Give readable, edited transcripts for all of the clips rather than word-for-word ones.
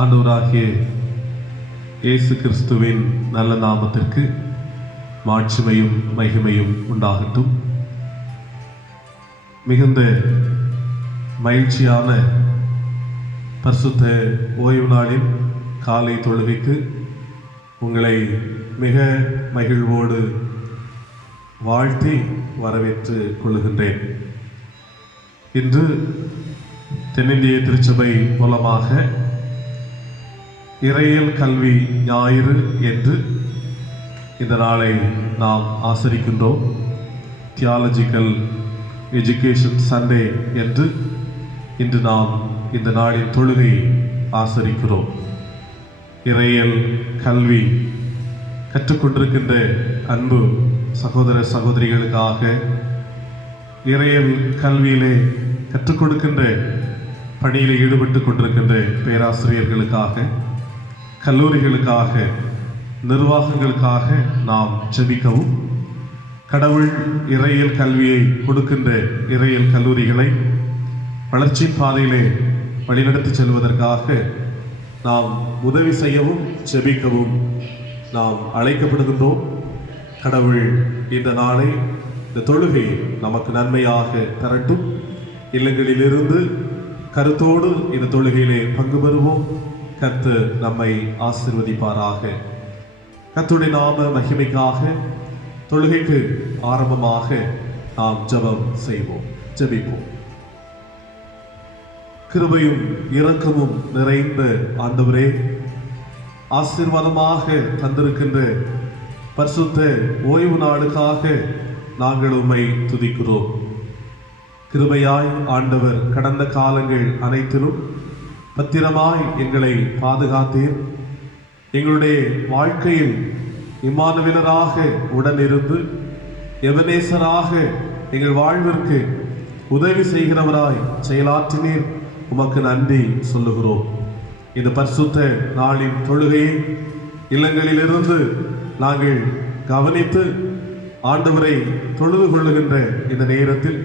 ஆண்டவராகிய இயேசு கிறிஸ்துவின் நல்ல நாமத்திற்கு மாட்சிமையும் மகிமையும் உண்டாகட்டும். மிகுந்த மகிழ்ச்சியான பரிசுத்த ஓய்வு நாளின் காலை தொழுகைக்கு உங்களை மிக மகிழ்வோடு வாழ்த்தி வரவேற்று கொள்கின்றேன். இன்று தென்னிந்திய திருச்சபை மூலமாக இறையியல் கல்வி ஞாயிறு என்று இந்த நாளை நாம் ஆசரிக்கின்றோம். தியாலஜிக்கல் எஜுகேஷன் சண்டே என்று இன்று நாம் இந்த நாளின் தொழுகை ஆசரிக்கிறோம். இறையியல் கல்வி கற்றுக்கொண்டிருக்கின்ற அன்பு சகோதர சகோதரிகளுக்காக, இறையியல் கல்வியிலே கற்றுக் கொடுக்கின்ற பணியில் ஈடுபட்டு கொண்டிருக்கின்ற பேராசிரியர்களுக்காக, கல்லூரிகளுக்காக, நிர்வாகங்களுக்காக நாம் ஜெபிக்கவும், கடவுள் இறையியல் கல்வியை கொடுக்கின்ற இறையியல் கல்லூரிகளை வளர்ச்சியின் பாதையிலே வழிநடத்தி செல்வதற்காக நாம் உதவி செய்யவும் ஜெபிக்கவும் நாம் அழைக்கப்படுகின்றோம். கடவுள் இந்த நாளை, இந்த தொழுகை நமக்கு நன்மையாக தரட்டும். இல்லங்களிலிருந்து கருத்தோடு இந்த தொழுகையிலே பங்கு பெறுவோம். கர்த்தர் நம்மை ஆசீர்வதிப்பாராக. கர்த்தருடைய நாம மகிமைக்காக தொழுகைக்கு ஆரம்பமாக நாம் ஜெபம் செய்வோம், ஜெபிப்போம். கிருபையும் இரக்கமும் நிறைந்த ஆண்டவரே, ஆசீர்வாதமாக தந்திருக்கின்ற பரிசுத்த ஓய்வு நாளுக்காக நாங்கள் உம்மை துதிக்கிறோம். கிருபையாய் ஆண்டவர் கடந்த காலங்கள் அனைத்திலும் பத்திரமாய் எங்களை பாதுகாத்தீர். எங்களுடைய வாழ்க்கையில் இம்மானுவேலராக உடனிருந்து எபனேசராக எங்கள் வாழ்விற்கு உதவி செய்கிறவராய் செயலாற்றினீர். உமக்கு நன்றி சொல்லுகிறோம். இந்த பரிசுத்த நாளின் தொழுகையை இல்லங்களிலிருந்து நாங்கள் கவனித்து ஆண்டவரை தொழுது கொள்ளுகின்ற இந்த நேரத்தில்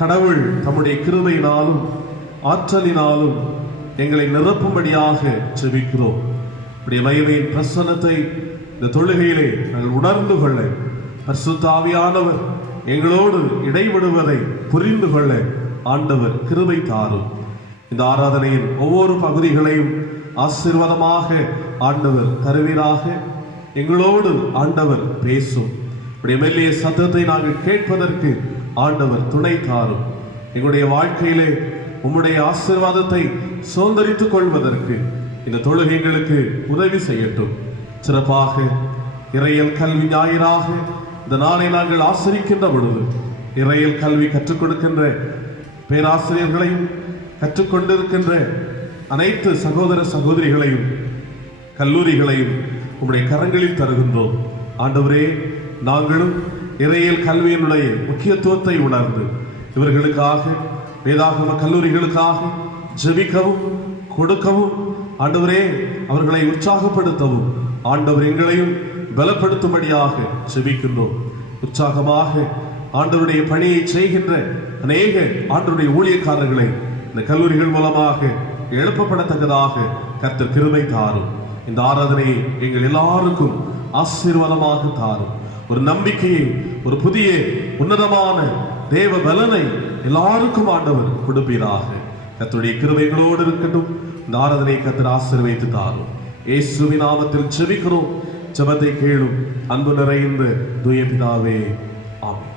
கடவுள் தம்முடைய கிருபையினாலும் ஆற்றலினாலும் எங்களை நிரப்பும்படியாக ஜெபிக்கிறோம். இப்படி மகிமையின் பிரசன்னத்தை இந்த தொழுகையிலே நாங்கள் உணர்ந்து கொள்ள, பரிசுத்த ஆவியானவர் எங்களோடு இடைவிடுவதை புரிந்து கொள்ள ஆண்டவர் கிருபை தாரும். இந்த ஆராதனையின் ஒவ்வொரு பகுதிகளையும் ஆசீர்வாதமாக ஆண்டவர் தருவீராக. எங்களோடு ஆண்டவர் பேசும். இப்படி மெல்லிய சத்தத்தை நாங்கள் கேட்பதற்கு ஆண்டவர் துணை தாரும். எங்களுடைய வாழ்க்கையிலே உம்முடைய ஆசீர்வாதத்தை சுதந்தரித்துக் கொள்வதற்கு இந்த தொழுகைகளுக்கு உதவி செய்யட்டும். சிறப்பாக இறையியல் கல்வி ஞாயிறாக இந்த நாளை நாங்கள் ஆசரிக்கின்ற பொழுது இறையியல் கல்வி கற்றுக் கொடுக்கின்ற பேராசிரியர்களையும் கற்றுக்கொண்டிருக்கின்ற அனைத்து சகோதர சகோதரிகளையும் கல்லூரிகளையும் உம்முடைய கரங்களில் தருகின்றோம். ஆண்டவரே, நாங்களும் இறையியல் கல்வியினுடைய முக்கியத்துவத்தை உணர்ந்து இவர்களுக்காக, வேதாகம கல்லூரிகளுக்காக ஜெபிக்கவும் கொடுக்கவும், ஆண்டவரே அவர்களை உற்சாகப்படுத்தவும் ஆண்டவர் எங்களையும் பலப்படுத்தும்படியாக ஜெபிக்கின்றோம். உற்சாகமாக ஆண்டவருடைய பணியை செய்கின்ற அநேக ஆண்டவருடைய ஊழியக்காரர்களை இந்த கல்லூரிகள் மூலமாக எழுப்பப்படத்தக்கதாக கர்த்தர் கிருபை தாரும். இந்த ஆராதனையை எங்கள் எல்லாருக்கும் ஆசீர்வாதமாக தாரும். ஒரு நம்பிக்கையை, ஒரு புதிய உன்னதமான தேவ பலனை எல்லாருக்கும் ஆண்டவர் கொடுப்பீராக. கர்த்தருடைய கிருபைகளோடு இருக்கட்டும். இந்த ஆராதனையை கர்த்தர் ஆசீர்வதித்து தாரும். இயேசுவின் நாமத்தில் ஜெபிக்கிறோம். ஜெபத்தை கேளும் அன்பு நிறைந்த தூய பிதாவே, ஆமென்.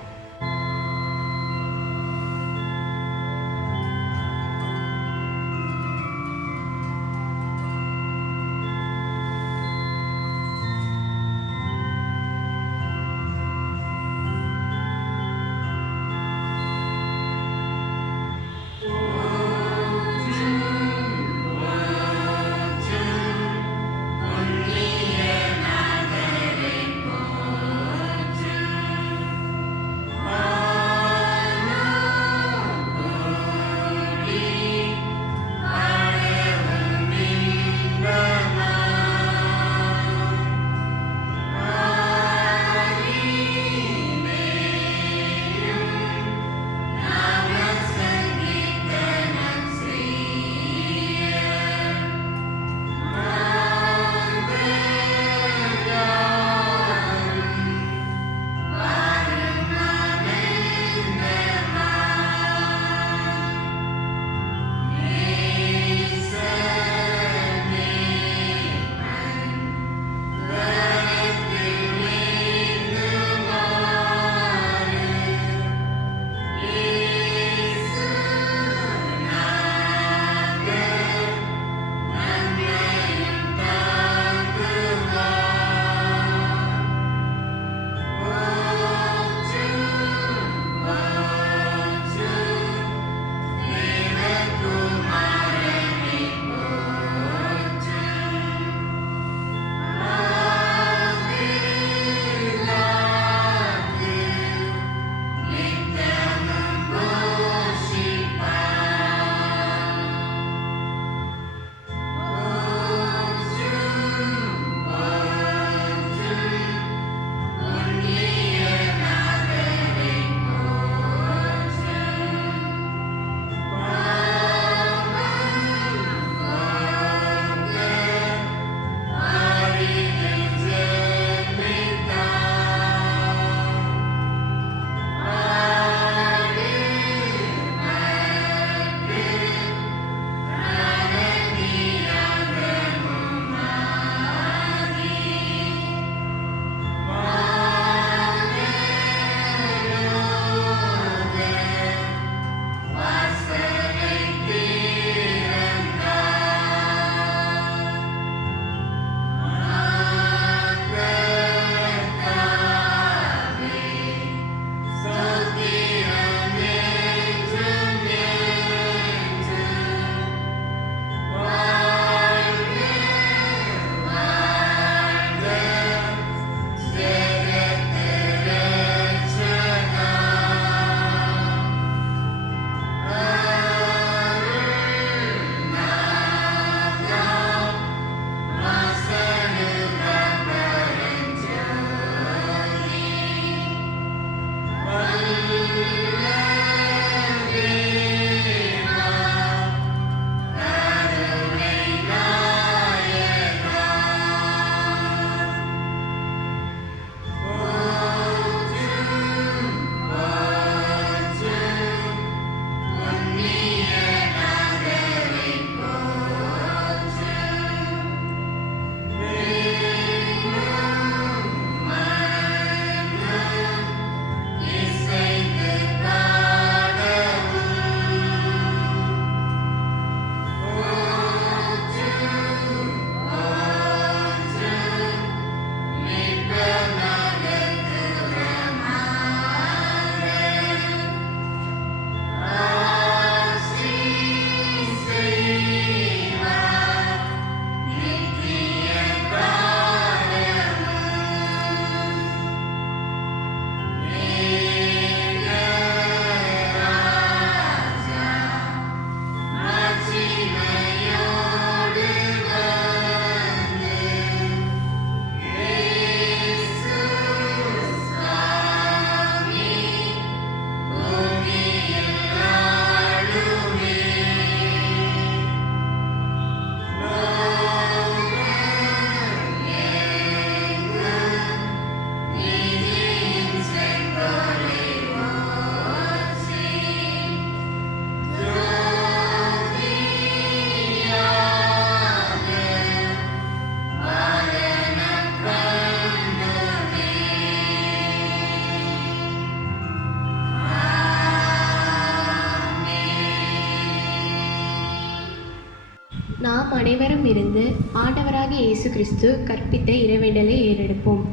நாம் அனைவரும் இருந்து ஆண்டவராகிய இயேசு கிறிஸ்து கற்பித்த இறைவேண்டலை ஏறெடுப்போம்.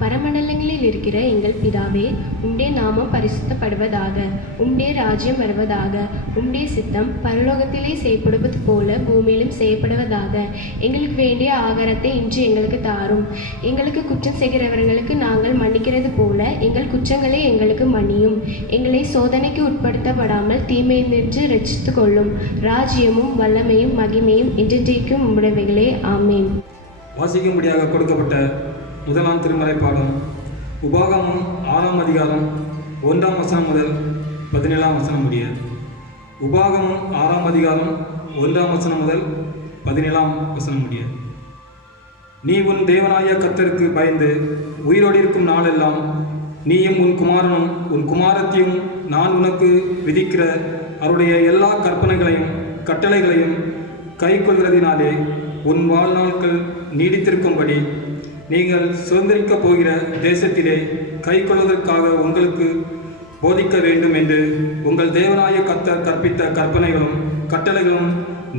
பரமண்டலங்களில் இருக்கிற எங்கள் பிதாவே, உம்முடைய நாமம் பரிசுத்தப்படுவதாக, உம்முடைய ராஜ்யம் வருவதாக, உம்முடைய சித்தம் பரலோகத்திலே செய்யப்படுவது போல பூமியிலும் செய்யப்படுவதாக. எங்களுக்கு வேண்டிய ஆகாரத்தை இன்று எங்களுக்கு தாரும். எங்களுக்கு குற்றம் செய்கிறவர்களுக்கு நாங்கள் மன்னிக்கிறது போல எங்கள் குற்றங்களை எங்களுக்கு மன்னியும். எங்களை சோதனைக்கு உட்படுத்தப்படாமல் தீமையினின்று ரட்சித்துக் கொள்ளும். ராஜ்யமும் வல்லமையும் மகிமையும் என்றென்றைக்கும் உம்முடையவைகளே. ஆமேன். வாசிக்கும்படியாக கொடுக்கப்பட்ட முதலாம் திருமறை பாடம் உபாகமம் 6ஆம் அதிகாரம் 1ஆம் வசனம் முதல் 17ஆம் வசனம் முடிய. உபாகமம் 6ஆம் அதிகாரம் 1ஆம் வசனம் முதல் 17ஆம் வசனம் முடிய. நீ உன் தேவனாய கர்த்தருக்கு பயந்து உயிரோடு இருக்கும் நாளெல்லாம் நீயும் உன் குமாரனும் உன் குமாரத்தையும் நான் உனக்கு விதிக்கிற அவருடைய எல்லா கற்பனைகளையும் கட்டளைகளையும் கை கொள்கிறதினாலே உன் வாழ்நாட்கள் நீடித்திருக்கும்படி நீங்கள் சுதந்திரிக்கப் போகிற தேசத்திலே கை கொள்வதற்காக உங்களுக்கு போதிக்க வேண்டும் என்று உங்கள் தேவனாய கர்த்தர் கற்பித்த கற்பனைகளும் கட்டளைகளும்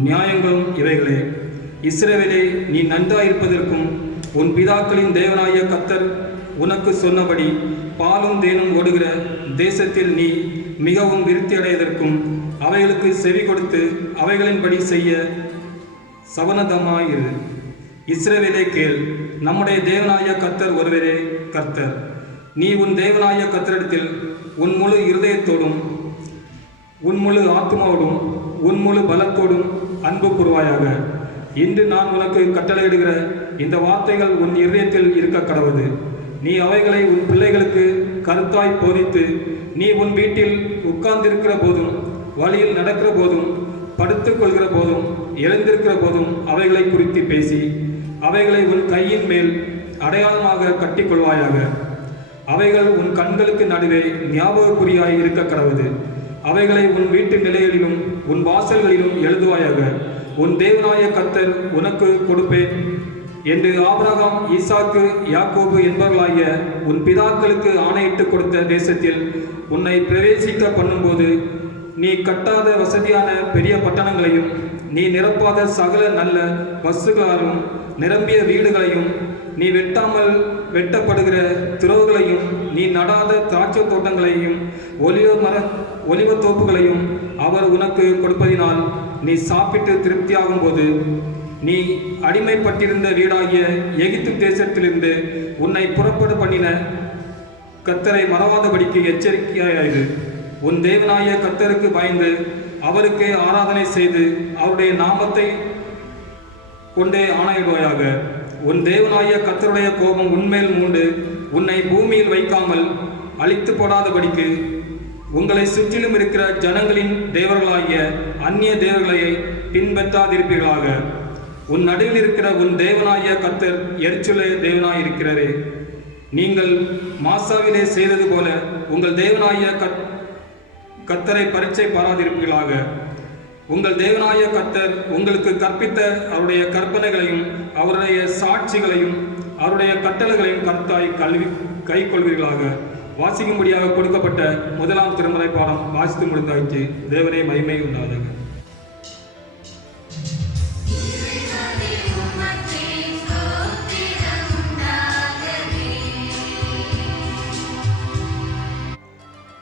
நியாயங்களும் இவைகளே. இஸ்ரவேலே, நீ நன்றாயிருப்பதற்கும் உன் பிதாக்களின் தேவனாய கர்த்தர் உனக்கு சொன்னபடி பாலும் தேனும் ஓடுகிற தேசத்தில் நீ மிகவும் விருத்தியடைவதற்கும் அவைகளுக்கு செவி கொடுத்து அவைகளின்படி செய்ய சவனதமாயிரு. இஸ்ரவேலே கேள், நம்முடைய தேவனாய கர்த்தர் ஒருவரே கர்த்தர். நீ உன் தேவனாய கர்த்தரிடத்தில் உன் முழு இருதயத்தோடும் உன் முழு ஆத்மாவோடும் உன் முழு பலத்தோடும் அன்பு கூறுவாயாக. இன்று நான் உனக்கு கட்டளையிடுகிற இந்த வார்த்தைகள் உன் இருதயத்தில் இருக்க கடவுது. நீ அவைகளை உன் பிள்ளைகளுக்கு கருத்தாய் போதித்து நீ உன் வீட்டில் உட்கார்ந்திருக்கிற போதும் வழியில் நடக்கிற போதும் படுத்துக் கொள்கிற போதும் எழுந்திருக்கிற போதும் அவைகளை குறித்து பேசி அவைகளை உன் கையின் மேல் அடையாளமாக கட்டிக்கொள்வாயாக. அவைகள் உன் கண்களுக்கு நடுவே ஞாபகக்குறியாய் இருக்க கடவுது. அவைகளை உன் வீட்டு நிலைகளிலும் உன் வாசல்களிலும் எழுதுவாயாக. உன் தேவனாய கர்த்தர் உனக்கு கொடுப்பேன் என்று ஆபிரகாம் ஈசாக்கு யாக்கோபு என்பவர்களாகிய உன் பிதாக்களுக்கு ஆணையிட்டு கொடுத்த தேசத்தில் உன்னை பிரவேசிக்க பண்ணும்போது நீ கட்டாத வசதியான பெரிய பட்டணங்களையும் நீ நிரப்பாத சகல நல்ல வஸ்துகளாலும் நிரம்பிய வீடுகளையும் நீ வெட்டாமல் வெட்டப்படுகிற துறவுகளையும் நீ நடாத திராட்சை தோட்டங்களையும் ஒலிவ தோப்புகளையும் அவர் உனக்கு கொடுப்பதினால் நீ சாப்பிட்டு திருப்தியாகும் போது நீ அடிமைப்பட்டிருந்த வீடாகிய எகிப்து தேசத்திலிருந்து உன்னை புறப்பட பண்ணின கர்த்தரை மறவாதபடிக்கு எச்சரிக்கையாயிரு. உன் தேவனாய கர்த்தருக்கு பயந்து அவருக்கே ஆராதனை செய்து அவருடைய நாமத்தை கொண்டே ஆணையிடுவாயாக. உன் தேவனாய கர்த்தருடைய கோபம் உன்மேல் மூண்டு உன்னை பூமியில் வைக்காமல் அழித்து போடாதபடிக்கு உங்களை சுற்றிலும் இருக்கிற ஜனங்களின் தேவர்களாகிய அந்நிய தேவர்களை பின்பற்றாதிருப்பீர்களாக. உன் நடுவில் இருக்கிற உன் தேவனாய கர்த்தர் எரிச்சுள்ள தேவனாயிருக்கிறரே. நீங்கள் மாசாவிலே செய்தது போல உங்கள் தேவனாய கர்த்தரை பரீட்சை பாராதிருப்பீர்களாக. உங்கள் தேவனாய கர்த்தர் உங்களுக்கு கற்பித்த அவருடைய கற்பனைகளையும் அவருடைய சாட்சிகளையும் அவருடைய கட்டளைகளையும் கருத்தாய் கை கொள்வீர்களாக. வாசிக்கும்படியாக கொடுக்கப்பட்ட முதலாம் திருமறை பாடம் வாசித்து முடிந்தாயிற்று. தேவனே மகிமை உண்டாதாக.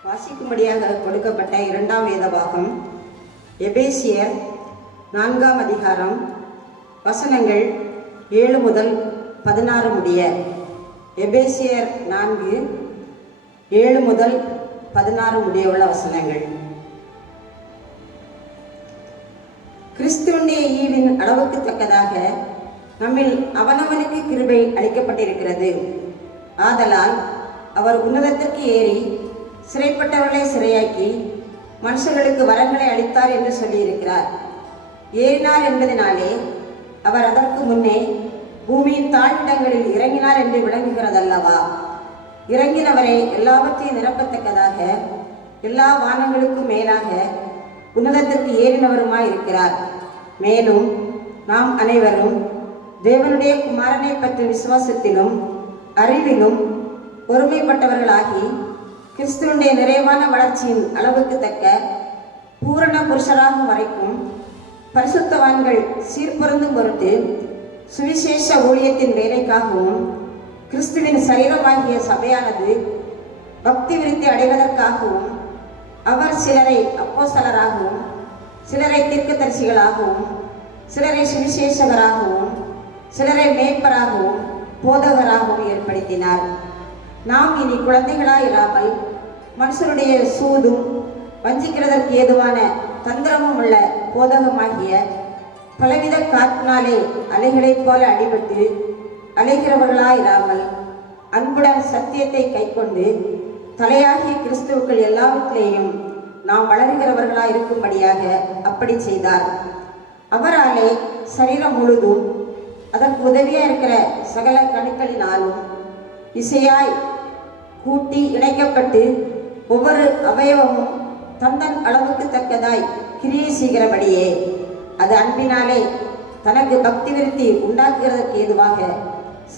வாசிக்கும்படியாக கொடுக்கப்பட்ட இரண்டாம் வேத பாகம் எபேசியர் 4ஆம் அதிகாரம் வசனங்கள் 7 முதல் 16 முடிய. எபேசியர் 4 7 முதல் 16 முடிய உள்ள வசனங்கள். கிறிஸ்துவனுடைய ஈவின் அளவுக்கு தக்கதாக நம்மில் அவனவனுக்கு கிருபை அளிக்கப்பட்டிருக்கிறது. ஆதலால் அவர் உன்னதத்திற்கு ஏறி சிறைப்பட்டவர்களை சிறையாக்கி மனுஷர்களுக்கு வரங்களை அளித்தார் என்று சொல்லியிருக்கிறார். ஏறினார் என்பதனாலே அவர் அதற்கு முன்னே பூமியின் தாழ்விடங்களில் இறங்கினார் என்று விளங்குகிறதல்லவா. இறங்கினவரை எல்லாவற்றையும் நிரப்பத்தக்கதாக எல்லா வானங்களுக்கும் மேலாக உன்னதத்திற்கு ஏறினவருமாய் இருக்கிறார். மேலும் நாம் அனைவரும் தேவனுடைய குமாரனை பற்றிய விசுவாசத்திலும் அறிவிலும் ஒருமைப்பட்டவர்களாகி கிறிஸ்துவனுடைய நிறைவான வளர்ச்சியின் அளவுக்கு தக்க பூரண புருஷராகும் வரைக்கும் பரிசுத்தவான்கள் சீர்பொருந்தும் பொருட்டு சுவிசேஷ ஊழியத்தின் வேலைக்காகவும் கிறிஸ்துவின் சரீரமாகிய சபையானது பக்தி விருத்தி அடைவதற்காகவும் அவர் சிலரை அப்போஸ்தலராகவும் சிலரை தீர்க்கதரிசிகளாகவும் சிலரை சுவிசேஷகராகவும் சிலரை மேய்ப்பராகவும் போதகராகவும் ஏற்படுத்தினார். நாம் இனி குழந்தைகளாயிராமல் மனுஷருடைய சூதும் வஞ்சிக்கிறதற்கு ஏதுவான தந்திரமும் உள்ள போதகமாகிய பலவித காற்றினாலே அலைகளைப் போல அடிபட்டு அலைகிறவர்களாயிராமல் அன்புடன் சத்தியத்தை கைக்கொண்டு தலையாகிய கிறிஸ்துவுக்கள் எல்லாவற்றிலேயும் நாம் வளர்கிறவர்களாய் இருக்கும்படியாக அப்படி செய்தார். அவராலே சரீரம் முழுதும் அதற்கு உதவியாக இருக்கிற சகல கணுக்களினாலும் இசையாய் கூட்டி இணைக்கப்பட்டு ஒவ்வொரு அவயவமும் தந்தன் அளவுக்கு தக்கதாய் கிரியை செய்கிறபடியே அது அன்பினாலே தனக்கு பக்தி விருத்தி உண்டாக்குகிறதற்கு ஏதுவாக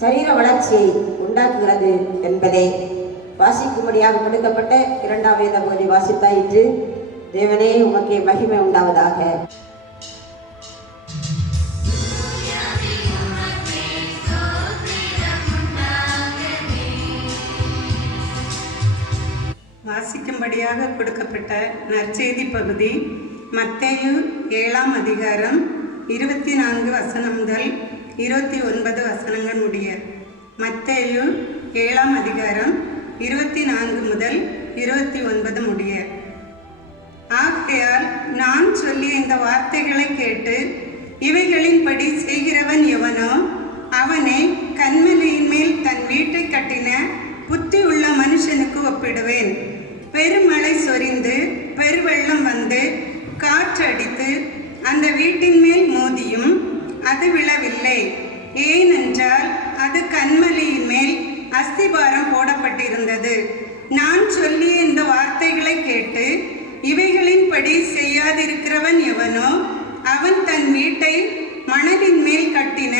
சரீர வளர்ச்சியை உண்டாக்குகிறது என்பதே வாசிக்கும்படியாக கொடுக்கப்பட்ட 2ஆம் வேத பகுதி வாசித்தாயிற்று. தேவனே உமக்கே மகிமை உண்டாவதாக. வாசிக்கும்படியாக கொடுக்கப்பட்ட நற்செய்தி பகுதி மத்தேயு 7ஆம் அதிகாரம் 24 வசனம் முதல் 29 வசனங்கள் முடிய. மத்தேயு 7ஆம் அதிகாரம் 24 முதல் 29 முடிய. ஆகையால் நான் சொல்லிய இந்த வார்த்தைகளை கேட்டு இவைகளின்படி செய்கிறவன் எவனோ அவனை கன்மலையின் மேல் தன் வீட்டை கட்டின புத்தி உள்ள மனுஷனுக்கு ஒப்பிடுவேன். பெருமழை சொரிந்து பெருவெள்ளம் வந்து காற்றடித்து அந்த வீட்டின் மேல் மோதியும் அது விழவில்லை. ஏனென்றால் அது கன்மலையின் மேல் அஸ்திபாரம் போடப்பட்டிருந்தது. நான் சொல்லிய இந்த வார்த்தைகளை கேட்டு இவைகளின்படி செய்யாதிருக்கிறவன் எவனோ அவன் தன் வீட்டை மணலின் மேல் கட்டின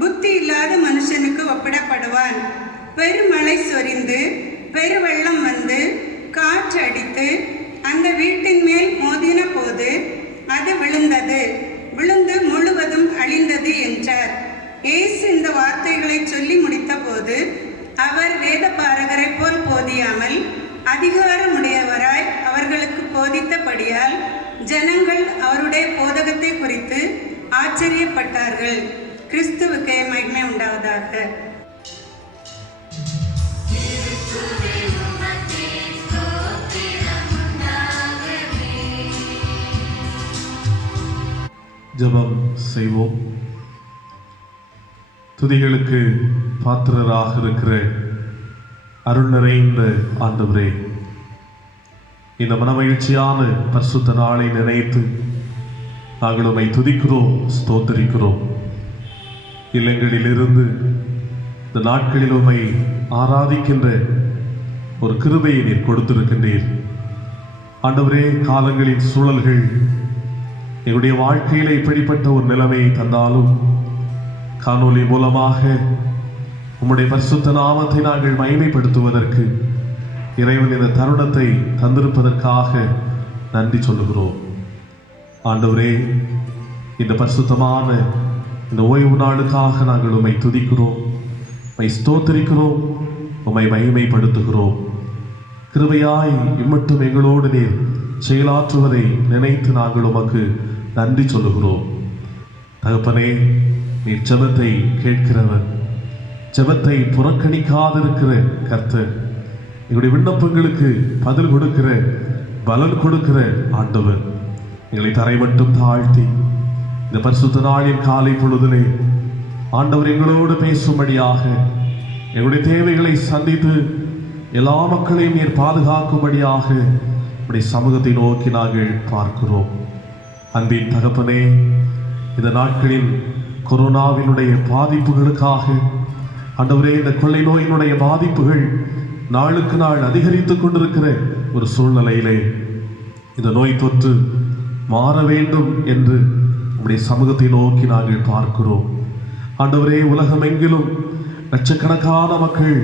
புத்தி இல்லாத மனுஷனுக்கு ஒப்பிடப்படுவான். பெருமழை சொரிந்து பெருவெள்ளம் வந்து காற்றடித்து அந்த வீட்டின் மேல் மோதின போது அது விழுந்தது, விழுந்து முழுவதும் அழிந்தது என்றார். இயேசு இந்த வார்த்தைகளை சொல்லி முடித்த போது அவர் வேத பாரகரை போல் போதியாமல் அதிகாரமுடையவராய் அவர்களுக்கு போதித்தபடியால் ஜனங்கள் அவருடைய போதகத்தை குறித்து ஆச்சரியப்பட்டார்கள். கிறிஸ்துவுக்கே மகிமை உண்டாவதாக. ஜெபம் செய்வோம். துதிகளுக்கு பாத்திரராக இருக்கிற அருள் நிறைந்த ஆண்டவரே, இந்த மனமகிழ்ச்சியான பரிசுத்த நாளை நினைத்து நாங்கள் உம்மை துதிக்கிறோம், ஸ்தோத்தரிக்கிறோம். இல்லங்களிலிருந்து இந்த நாட்களில் உம்மை ஆராதிக்கின்ற ஒரு கிருபையை நீர் கொடுத்திருக்கின்றீர். ஆண்டவரே, காலங்களின் சூழல்கள் எங்களுடைய வாழ்க்கையில இப்படிப்பட்ட ஒரு நிலைமையை தந்தாலும் காணொலி மூலமாக உம்முடைய பரிசுத்த நாமத்தை நாங்கள் மகிமைப்படுத்துவதற்கு இறைவன் இந்த தருணத்தை தந்திருப்பதற்காக நன்றி சொல்லுகிறோம். ஆண்டவரே, இந்த பரிசுத்தமான இந்த ஓய்வு நாளுக்காக நாங்கள் உம்மை துதிக்கிறோம், உம்மை ஸ்தோத்திரிக்கிறோம், உம்மை மகிமைப்படுத்துகிறோம். கிருபையாய் இம்மட்டும் எங்களோடு நீர் செயலாற்றுவதை நினைத்து நாங்கள் உமக்கு நன்றி சொல்லுகிறோம். தகப்பனே, நீர் ஜெபத்தை கேட்கிறவர், ஜெபத்தை புறக்கணிக்காதிருக்கிற கர்த்தர், எங்களுடைய விண்ணப்பங்களுக்கு பதில் கொடுக்கிற பலன் கொடுக்கிற ஆண்டவர். எங்களை தரை மட்டும் தாழ்த்தி இந்த பரிசுத்த நாளின் காலை பொழுதிலே ஆண்டவர் எங்களோடு பேசும்படியாக, எங்களுடைய தேவைகளை சந்தித்து எல்லா மக்களையும் நீர் பாதுகாக்கும்படியாக உடைய சமூகத்தை நோக்கி நாங்கள் பார்க்கிறோம். அன்பின் தகப்பனே, இந்த நாட்களில் கொரோனாவினுடைய பாதிப்புகளுக்காக ஆண்டவரே, இந்த கொள்ளை நோயினுடைய பாதிப்புகள் நாளுக்கு நாள் அதிகரித்துக் கொண்டிருக்கிற ஒரு சூழ்நிலையிலே இந்த நோய் தொற்று மாற வேண்டும் என்று உடைய சமூகத்தை நோக்கி நாங்கள் பார்க்கிறோம். ஆண்டவரே, உலகமெங்கிலும் லட்சக்கணக்கான மக்கள்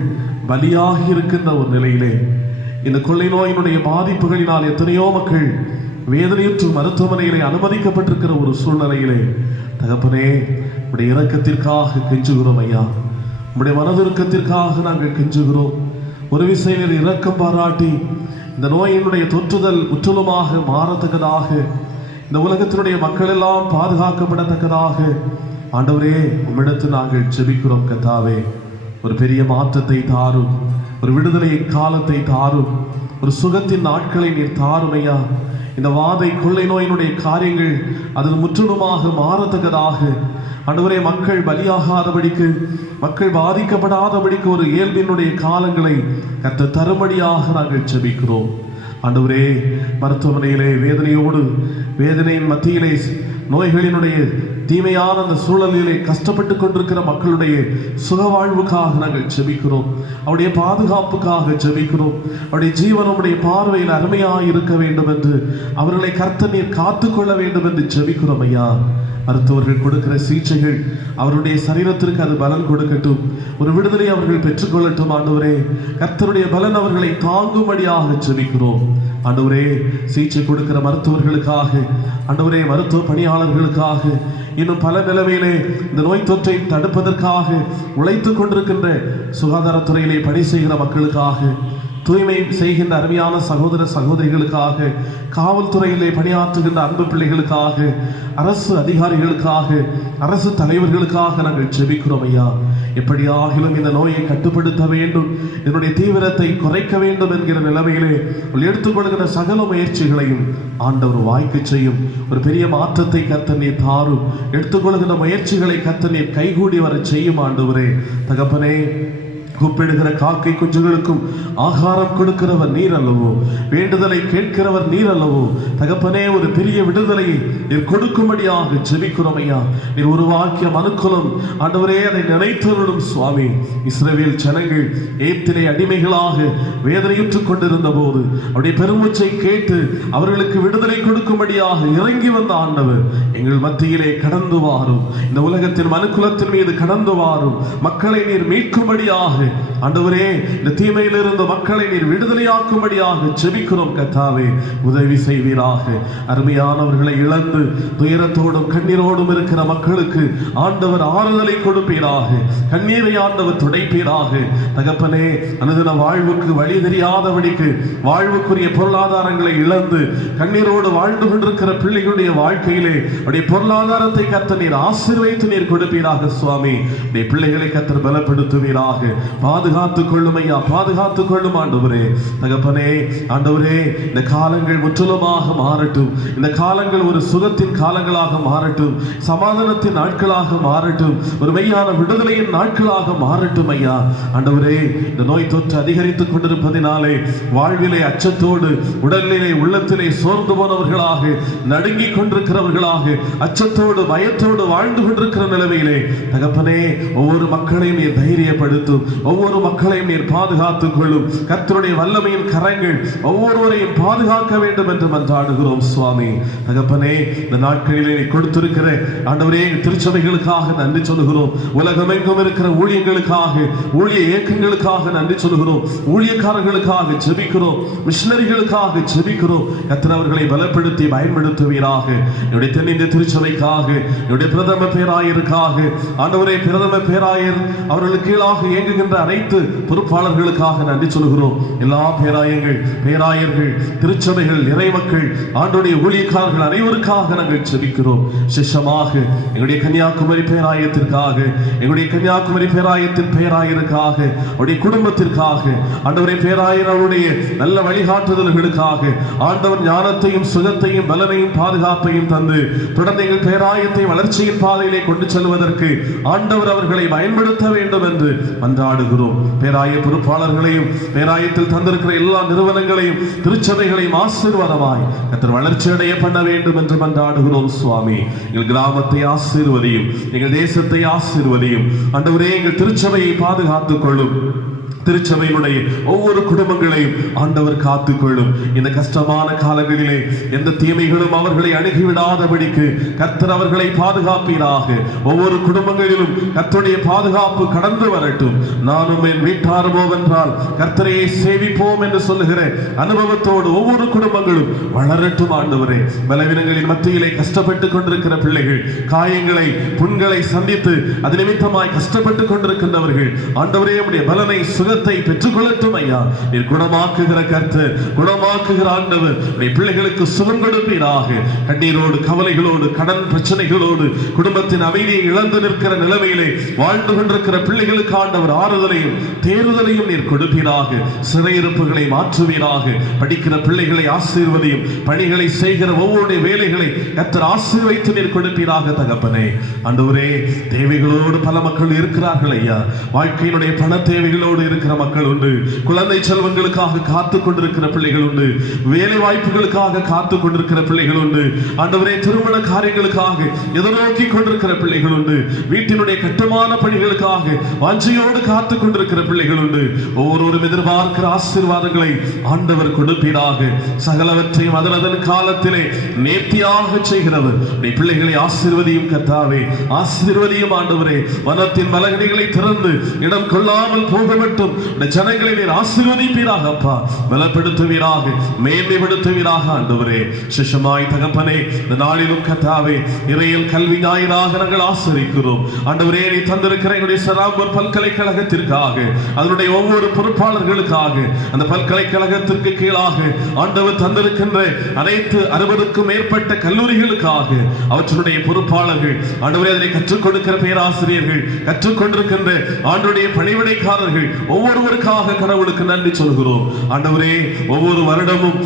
பலியாகி இருக்கின்ற ஒரு நிலையிலே இந்த கொள்ளை நோயினுடைய பாதிப்புகளினால் எத்தனையோ மக்கள் வேதனையுற்று மருத்துவமனையிலே அனுமதிக்கப்பட்டிருக்கிற ஒரு சூழ்நிலையிலே தகப்பனே உடைய இரக்கத்திற்காக கெஞ்சுகிறோம் ஐயா. உடைய மனதிற்கத்திற்காக நாங்கள் கெஞ்சுகிறோம். ஒரு விசையில் இரக்கம் பாராட்டி இந்த நோயினுடைய தொற்றுதல் முற்றிலுமாக மாறத்தக்கதாக, இந்த உலகத்தினுடைய மக்கள் எல்லாம் பாதுகாக்கப்படத்தக்கதாக ஆண்டவரே உம்மிடத்தில் நாங்கள் ஜெபிக்கிறோம். கர்த்தாவே, ஒரு பெரிய மாற்றத்தை தாரும், ஒரு விடுதலை காலத்தை தாரும், ஒரு சுகத்தின் நாட்களை நீர் தாரும் ஐயா. இந்த வாதை கொள்ளை நோயினுடைய காரியங்கள் அதில் முற்றிலுமாக மாறத்தக்கதாக ஆண்டவரே, மக்கள் பலியாகாதபடிக்கு, மக்கள் பாதிக்கப்படாதபடிக்கு ஒரு இயல்பினுடைய காலங்களை கர்த்தர் தரும்படியாக நாங்கள் ஜெபிக்கிறோம். ஆண்டவரே, மருத்துவமனையிலே வேதனையின் மத்தியிலே நோய்களினுடைய தீமையான அந்த சூழலிலே கஷ்டப்பட்டு கொண்டிருக்கிற மக்களுடைய சுகவாழ்வுக்காக நாங்கள் ஜெபிக்கிறோம். அவருடைய பாதுகாப்புக்காக ஜெபிக்கிறோம். அவருடைய ஜீவன் உம்முடைய பார்வையில் அருமையாக இருக்க வேண்டும் என்று, அவர்களை கர்த்தர் நீர் காத்துக்கொள்ள வேண்டும் என்று ஜெபிக்கிறோம் ஐயா. மருத்துவர்கள் கொடுக்கிற சிகிச்சைகள் அவருடைய சரீரத்திற்கு அது பலன் கொடுக்கட்டும், ஒரு விடுதலை அவர்கள் பெற்றுக்கொள்ளட்டும். ஆண்டவரே, கர்த்தருடைய பலன் அவர்களை தாங்கும்படியாக ஜெபிக்கிறோம். ஆண்டவரே, சிகிச்சை கொடுக்கிற மருத்துவர்களுக்காக, ஆண்டவரே, மருத்துவ பணியாளர்களுக்காக, இன்னும் பல நிலைமையிலே இந்த நோய் தொற்றை தடுப்பதற்காக உழைத்துக் கொண்டிருக்கின்ற சுகாதாரத்துறையிலே பணி செய்கிற மக்களுக்காக, தூய்மை செய்கின்ற அருமையான சகோதர சகோதரிகளுக்காக, காவல்துறையிலே பணியாற்றுகின்ற அன்பு பிள்ளைகளுக்காக, அரசு அதிகாரிகளுக்காக, அரசு தலைவர்களுக்காக நாங்கள் ஜெபிக்கிறோம் ஐயா. எப்படியாகிலும் இந்த நோயை கட்டுப்படுத்த வேண்டும், இதனுடைய தீவிரத்தை குறைக்க வேண்டும் என்கிற நிலைமையிலே எடுத்துக்கொள்கிற சகல முயற்சிகளையும் ஆண்டவர் வாய்க்கு செய்யும். ஒரு பெரிய மாற்றத்தை கர்த்தர் நீர் தாரும். எடுத்துக்கொள்கிற முயற்சிகளை கர்த்தர் நீர் கைகூடி வர செய்யும். ஆண்டவரே, தகப்பனே, கூப்பிடுகிற காக்கை குஞ்சுகளுக்கும் ஆகாரம் கொடுக்கிறவர் நீர் அல்லவோ, வேண்டுதலை கேட்கிறவர் நீர் அல்லவோ. தகப்பனே, ஒரு பெரிய விடுதலையை நீர் கொடுக்கும்படியாக ஜெபிக்கிறோம் ஐயா. நீர் உருவாக்கிய மனுக்குலம் ஆண்டவரே, அதை நினைத்தருளும் சுவாமி. இஸ்ரவேல் ஜனங்கள் எகிப்திலே அடிமைகளாக வேதனையுற்றுக் கொண்டிருந்த போது அவருடைய பெருமூச்சை கேட்டு அவர்களுக்கு விடுதலை கொடுக்கும்படியாக இறங்கி வந்த ஆண்டவர் எங்கள் மத்தியிலே கடந்து வாரும். இந்த உலகத்தின் மனுக்குலத்தின் மீது கடந்து வாரும். மக்களை நீர் மீட்கும்படியாக ஆண்டவரே, இந்த தீமையிலிருந்து மக்களை நீர் விடுதலையாக்கும்படியாக ஜெபிக்கிறோம். கர்த்தாவே, உதவி செய்வீராக. அருமையானவர்களை இழந்து துயரத்தோடும் கண்ணீரோடும் இருக்கிற மக்களுக்கு ஆண்டவர் ஆறுதலை கொடுப்பீராக. கண்ணீரை ஆண்டவர் துடைப்பீராக. தகப்பனே, அனுதின வாழ்வுக்கு வழி தெரியாதபடிக்கு வாழ்வுக்குரிய பொருளாதாரங்களை இழந்து கண்ணீரோடு வாழ்ந்து கொண்டிருக்கிற பிள்ளைகளுடைய வாழ்க்கையிலே அவருடைய பொருளாதாரத்தை கர்த்தர் நீர் ஆசீர்வதித்து நீர் கொடுப்பீராக. சுவாமி, உடைய பிள்ளைகளை கர்த்தர் பலப்படுத்துவீராக. பாதுகாத்துக் கொள்ளும் ஐயா, பாதுகாத்துக் கொள்ளும் ஆண்டவரே. தகப்பனே, ஆண்டவரே, இந்த காலங்கள் முற்றிலுமாக மாறட்டும். இந்த காலங்கள் ஒரு சுகத்தின் காலங்களாக மாறட்டும், சமாதானத்தின் நாட்களாக மாறட்டும், ஒரு மெய்யான விடுதலையின் நாட்களாக மாறட்டும் ஐயா. ஆண்டவரே, இந்த நோய் தொற்று அதிகரித்துக் கொண்டிருப்பதினாலே வாழ்விலே அச்சத்தோடு, உடலிலே உள்ளத்திலே சோர்ந்து போனவர்களாக, நடுங்கிக் கொண்டிருக்கிறவர்களாக, அச்சத்தோடு பயத்தோடு வாழ்ந்து கொண்டிருக்கிற நிலைமையிலே தகப்பனே, ஒவ்வொரு மக்களையும் நீர் தைரியப்படுத்தும், ஒவ்வொரு மக்களையும் நீர் பாதுகாத்துக் கொள்ளும். கர்த்தருடைய வல்லமையின் கரங்கள் ஒவ்வொருவரையும் பாதுகாக்க வேண்டும் என்று மன்றாடுகிறோம் சுவாமி. தகப்பனே, இந்த நாட்களிலே நீ கொடுத்திருக்கிற ஆண்டவரே திருச்சபைகளுக்காக நன்றி சொல்லுகிறோம். உலகமெங்கும் இருக்கிற ஊழியங்களுக்காக, ஊழிய இயக்கங்களுக்காக நன்றி சொல்லுகிறோம். ஊழியக்காரர்களுக்காக ஜெபிக்கிறோம், மிஷனரிகளுக்காக ஜெபிக்கிறோம். கர்த்தர் அவர்களை பலப்படுத்தி பயன்படுத்துவீராக. என்னுடைய தென்னிந்திய திருச்சபைக்காக, என்னுடைய பிரதம பேராயருக்காக, ஆண்டவரே, பிரதம பேராயர் அவர்களுக்கு கீழாக இயங்குகின்ற அனைத்து பொறுப்பாளர்களுக்காக நன்றி சொல்கிறோம். எல்லா பேராயர்கள், திருச்சபைகள், இறைமக்கள், ஆண்டவருடைய ஊழியக்காரர்கள் அனைவருக்காக நாங்கள் ஜெபிக்கிறோம். விசேஷமாக எங்களுடைய கன்னியாகுமரி பேராயத்திற்காக, எங்களுடைய கன்னியாகுமரி பேராயத்தின் பேராயருக்காக, அவருடைய குடும்பத்திற்காக, ஆண்டவரை பேராயர் அவருடைய நல்ல வழிகாட்டுதல்களுக்காக, ஆண்டவர் ஞானத்தையும் சுகத்தையும் பலனையும் பாதுகாப்பையும் தந்து தொடர்ந்து எங்கள் பேராயத்தை வளர்ச்சியின் பாதையிலே கொண்டு செல்வதற்கு ஆண்டவர் அவர்களை பயன்படுத்த வேண்டும் என்று மன்றாடுகிறோம். பேராய பொறுப்பாளர்களையும், பேராயத்தில் தந்திருக்கிற எல்லா நிறுவனங்களையும், திருச்சபைகளையும் ஆசீர்வாதமாய் கர்த்தர் வளர்ச்சி அடைய பண்ண வேண்டும் என்று மன்றாடுகிறோம் சுவாமி. எங்கள் கிராமத்தை ஆசீர்வதியும், எங்கள் தேசத்தை ஆசீர்வதியும். ஆண்டவரே, எங்கள் திருச்சபையை பாதுகாத்துக் கொள்ளும். திருச்சபையினுடைய ஒவ்வொரு குடும்பங்களையும் ஆண்டவர் காத்துக்கொள்ளும். இந்த கஷ்டமான காலங்களிலே எந்த தீமைகளும் அவர்களை அணுகிவிடாதபடிக்கு கர்த்தர் அவர்களை பாதுகாப்பீராக. ஒவ்வொரு குடும்பங்களிலும் கர்த்தருடைய பாதுகாப்பு கடந்து வரட்டும். நானும் என் வீட்டாருமோ என்றால் கர்த்தரையே சேவிப்போம் என்று சொல்லுகிற அனுபவத்தோடு ஒவ்வொரு குடும்பங்களும் வளரட்டும் ஆண்டவரே. பலவீனங்களின் மத்தியிலே கஷ்டப்பட்டுக் கொண்டிருக்கிற பிள்ளைகள், காயங்களை புண்களை சந்தித்து அது நிமித்தமாய் கஷ்டப்பட்டுக் கொண்டிருக்கின்றவர்கள் ஆண்டவரே உம்முடைய பலனை சுகத்தை பெற்றுக்கொள்ளட்டும் ஐயா. நீர் குணமாக்குகிற கர்த்தர், குணமாக்குகிற ஆண்டவர். உம்முடைய பிள்ளைகளுக்கு சுகம் கொடுப்பீராக. கண்ணீரோடு கவலைகளோடு கடன் பிரச்சனைகளோடு குடும்பத்தின் அமைதியை இழந்து நிற்கிற நிலைமையிலே வாழ்ந்து கொண்டிருக்கிற பிள்ளைகளுக்கு ஆண்டவர் ஆறுதலையும் தேறுதலையும் நீர் கொடுப்பீராக. சிறையிருப்புகளை மாற்றுவீராக. படிக்கிற பிள்ளைகளை ஆசீர்வதியும். பணிகளை செய்கிற ஒவ்வொரு வேலைகளை கர்த்தர் ஆசீர்வதித்து நீர் கொடுப்பீராக தகப்பனே. ஆண்டவரே, தேவைகளோடு பல மக்கள் இருக்கிறார்கள் ஐயா. வாழ்க்கையினுடைய பண தேவைகளோடு இருக்கிற மக்கள் உண்டு. குழந்தை செல்வங்களுக்காக காத்து கொண்டிருக்கிற பிள்ளைகள் உண்டு. வேலை வாய்ப்புகளுக்காக காத்து கொண்டிருக்கிற பிள்ளைகள் உண்டு. ஆண்டவரே, திருமண காரியங்களுக்காக எதிர்நோக்கி கொண்டிருக்கிற பிள்ளைகள் உண்டு. வீட்டினுடைய கட்டுமான பணிகளுக்காக வாஞ்சையோடு காத்து கொண்டிருக்கிற பிள்ளைகள் உண்டு. ஒவ்வொருவரும் எதிர்பார்க்கிற ஆசீர்வாதங்களை ஆண்டவர் கொடுப்பீராக. சகலவற்றையும் அதன் காலத்திலே நேர்த்தியாக செய்கிறவர் பிள்ளைகளை ஆசீர்வதியும் கர்த்தாவே, ஆசீர்வதியும் ஆண்டவரே. வனத்தின் மலகடிகளை திறந்து இடம் கொள்ளாமல் போக மட்டும் ஜனங்களை நீர் ஆசீர்வதிப்பீராக அப்பா. பலப்படுத்துவீராக, மேன்மைப்படுத்துவீராக ஆண்டவரே. சிஷமாய் தகப்பனே, இந்த நாளிலும் கர்த்தாவே இறையில் கல்வி ஞாயிறாக நாங்கள் ஆசரிக்கிறோம் ஆண்டவரே. நீ தந்திருக்கிற எங்களுடைய செராம்பூர் பல்கலைக்கழகத்திற்காக, அதனுடைய ஒவ்வொரு பொறுப்பாளர்களுக்காக, அந்த பல்கலைக்கழகத்திற்கு கீழாக ஆண்டவர் தந்திருக்கின்ற அனைத்து 60க்கும் மேற்பட்ட கல்லூரிகளுக்காக அவற்றுடைய பொறுப்பாளர்கள் ஆண்டவரே, அதனை கற்றுக் கொடுக்கிற பேராசிரியர்கள், கற்றுக் கொண்டிருக்கின்ற ஆண்டுடைய பணிவிடைக்காரர்கள் ஒவ்வொருவருக்காக கடவுளுக்கு நன்றி சொல்கிறோம் ஆண்டவரே. ஒவ்வொரு வருடமும்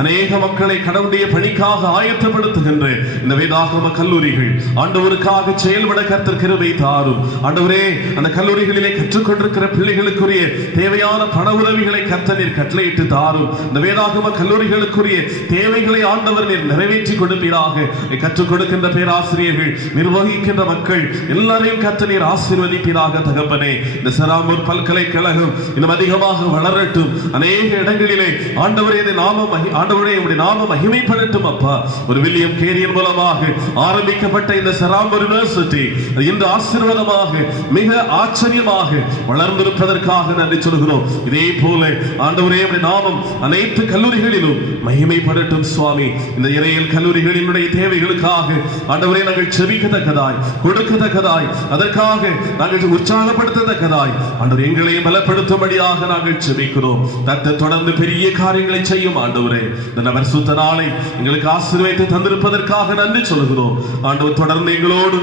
அநேக மக்களை கடவுளுடைய பணிக்காக ஆயத்தப்படுத்துகின்ற இந்த வேதாகம கல்லூரிகள் ஆண்டவருக்காக செயல்பட கர்த்தர் கிருபை தாரும் ஆண்டவரே. அந்த கல்லூரிகளிலே கற்றுக் கொண்டிருக்கிற பிள்ளைகளுக்குரிய தேவையான பண உதவிகளை கர்த்தர் நீர் கட்டளையிட்டு தாரும். இந்த வேதாகம கல்லூரிகளுக்குரிய தேவைகளை ஆண்டவர் நீர் நிறைவேற்றி கொடுப்பீராக. கற்றுக் கொடுக்கின்ற பேராசிரியர்கள், நிர்வகிக்கின்ற மக்கள் எல்லாரையும் கர்த்தர் நீர் ஆசீர்வதிப்பீராக தகப்பனே. இந்த செராம்பூர் பல்கலைக்கழகம் இன்னும் அதிகமாக வளரட்டும். அநேக இடங்களிலே ஆண்டவரே உம்முடைய நாமம் மகிமைப்படட்டும் அப்பா. ஒரு வில்லியம் கேரியன் மூலமாக ஆரம்பிக்கப்பட்ட இந்த செராம்பூர் யுனிவர்சிட்டி இன்று ஆசீர்வாதமாக மிக ஆச்சரியமாக வளர்ந்திருப்பதற்காக நன்றி சொல்கிறோம். இதே போல ஆண்டவரே உம்முடைய நாமம் அனைத்து கல்லூரிகளிலும் மகிமைப்படட்டும் சுவாமி. இந்த இறையியல் கல்லூரிகளினுடைய தேவைகளுக்காக ஆண்டவரே நாங்கள் செபிக்கத்தக்கதாய், கொடுக்கத்தக்கதாய், அதற்காக நாங்கள் உற்சாகப்படுத்தத்தக்கதாய் ஆண்டவர் எங்களையும் பலப்படுத்தும்படியாக நாங்கள் செபிக்கிறோம். கர்த்தர் தொடர்ந்து பெரிய காரியங்களை செய்யும் ஆண்டவரே. இந்த பரிசுத்த நாளை எங்களுக்கு ஆசீர்வதித்து தந்திருப்பதற்காக நன்றி சொல்கிறோம் ஆண்டவர். தொடர்ந்து எங்களோடு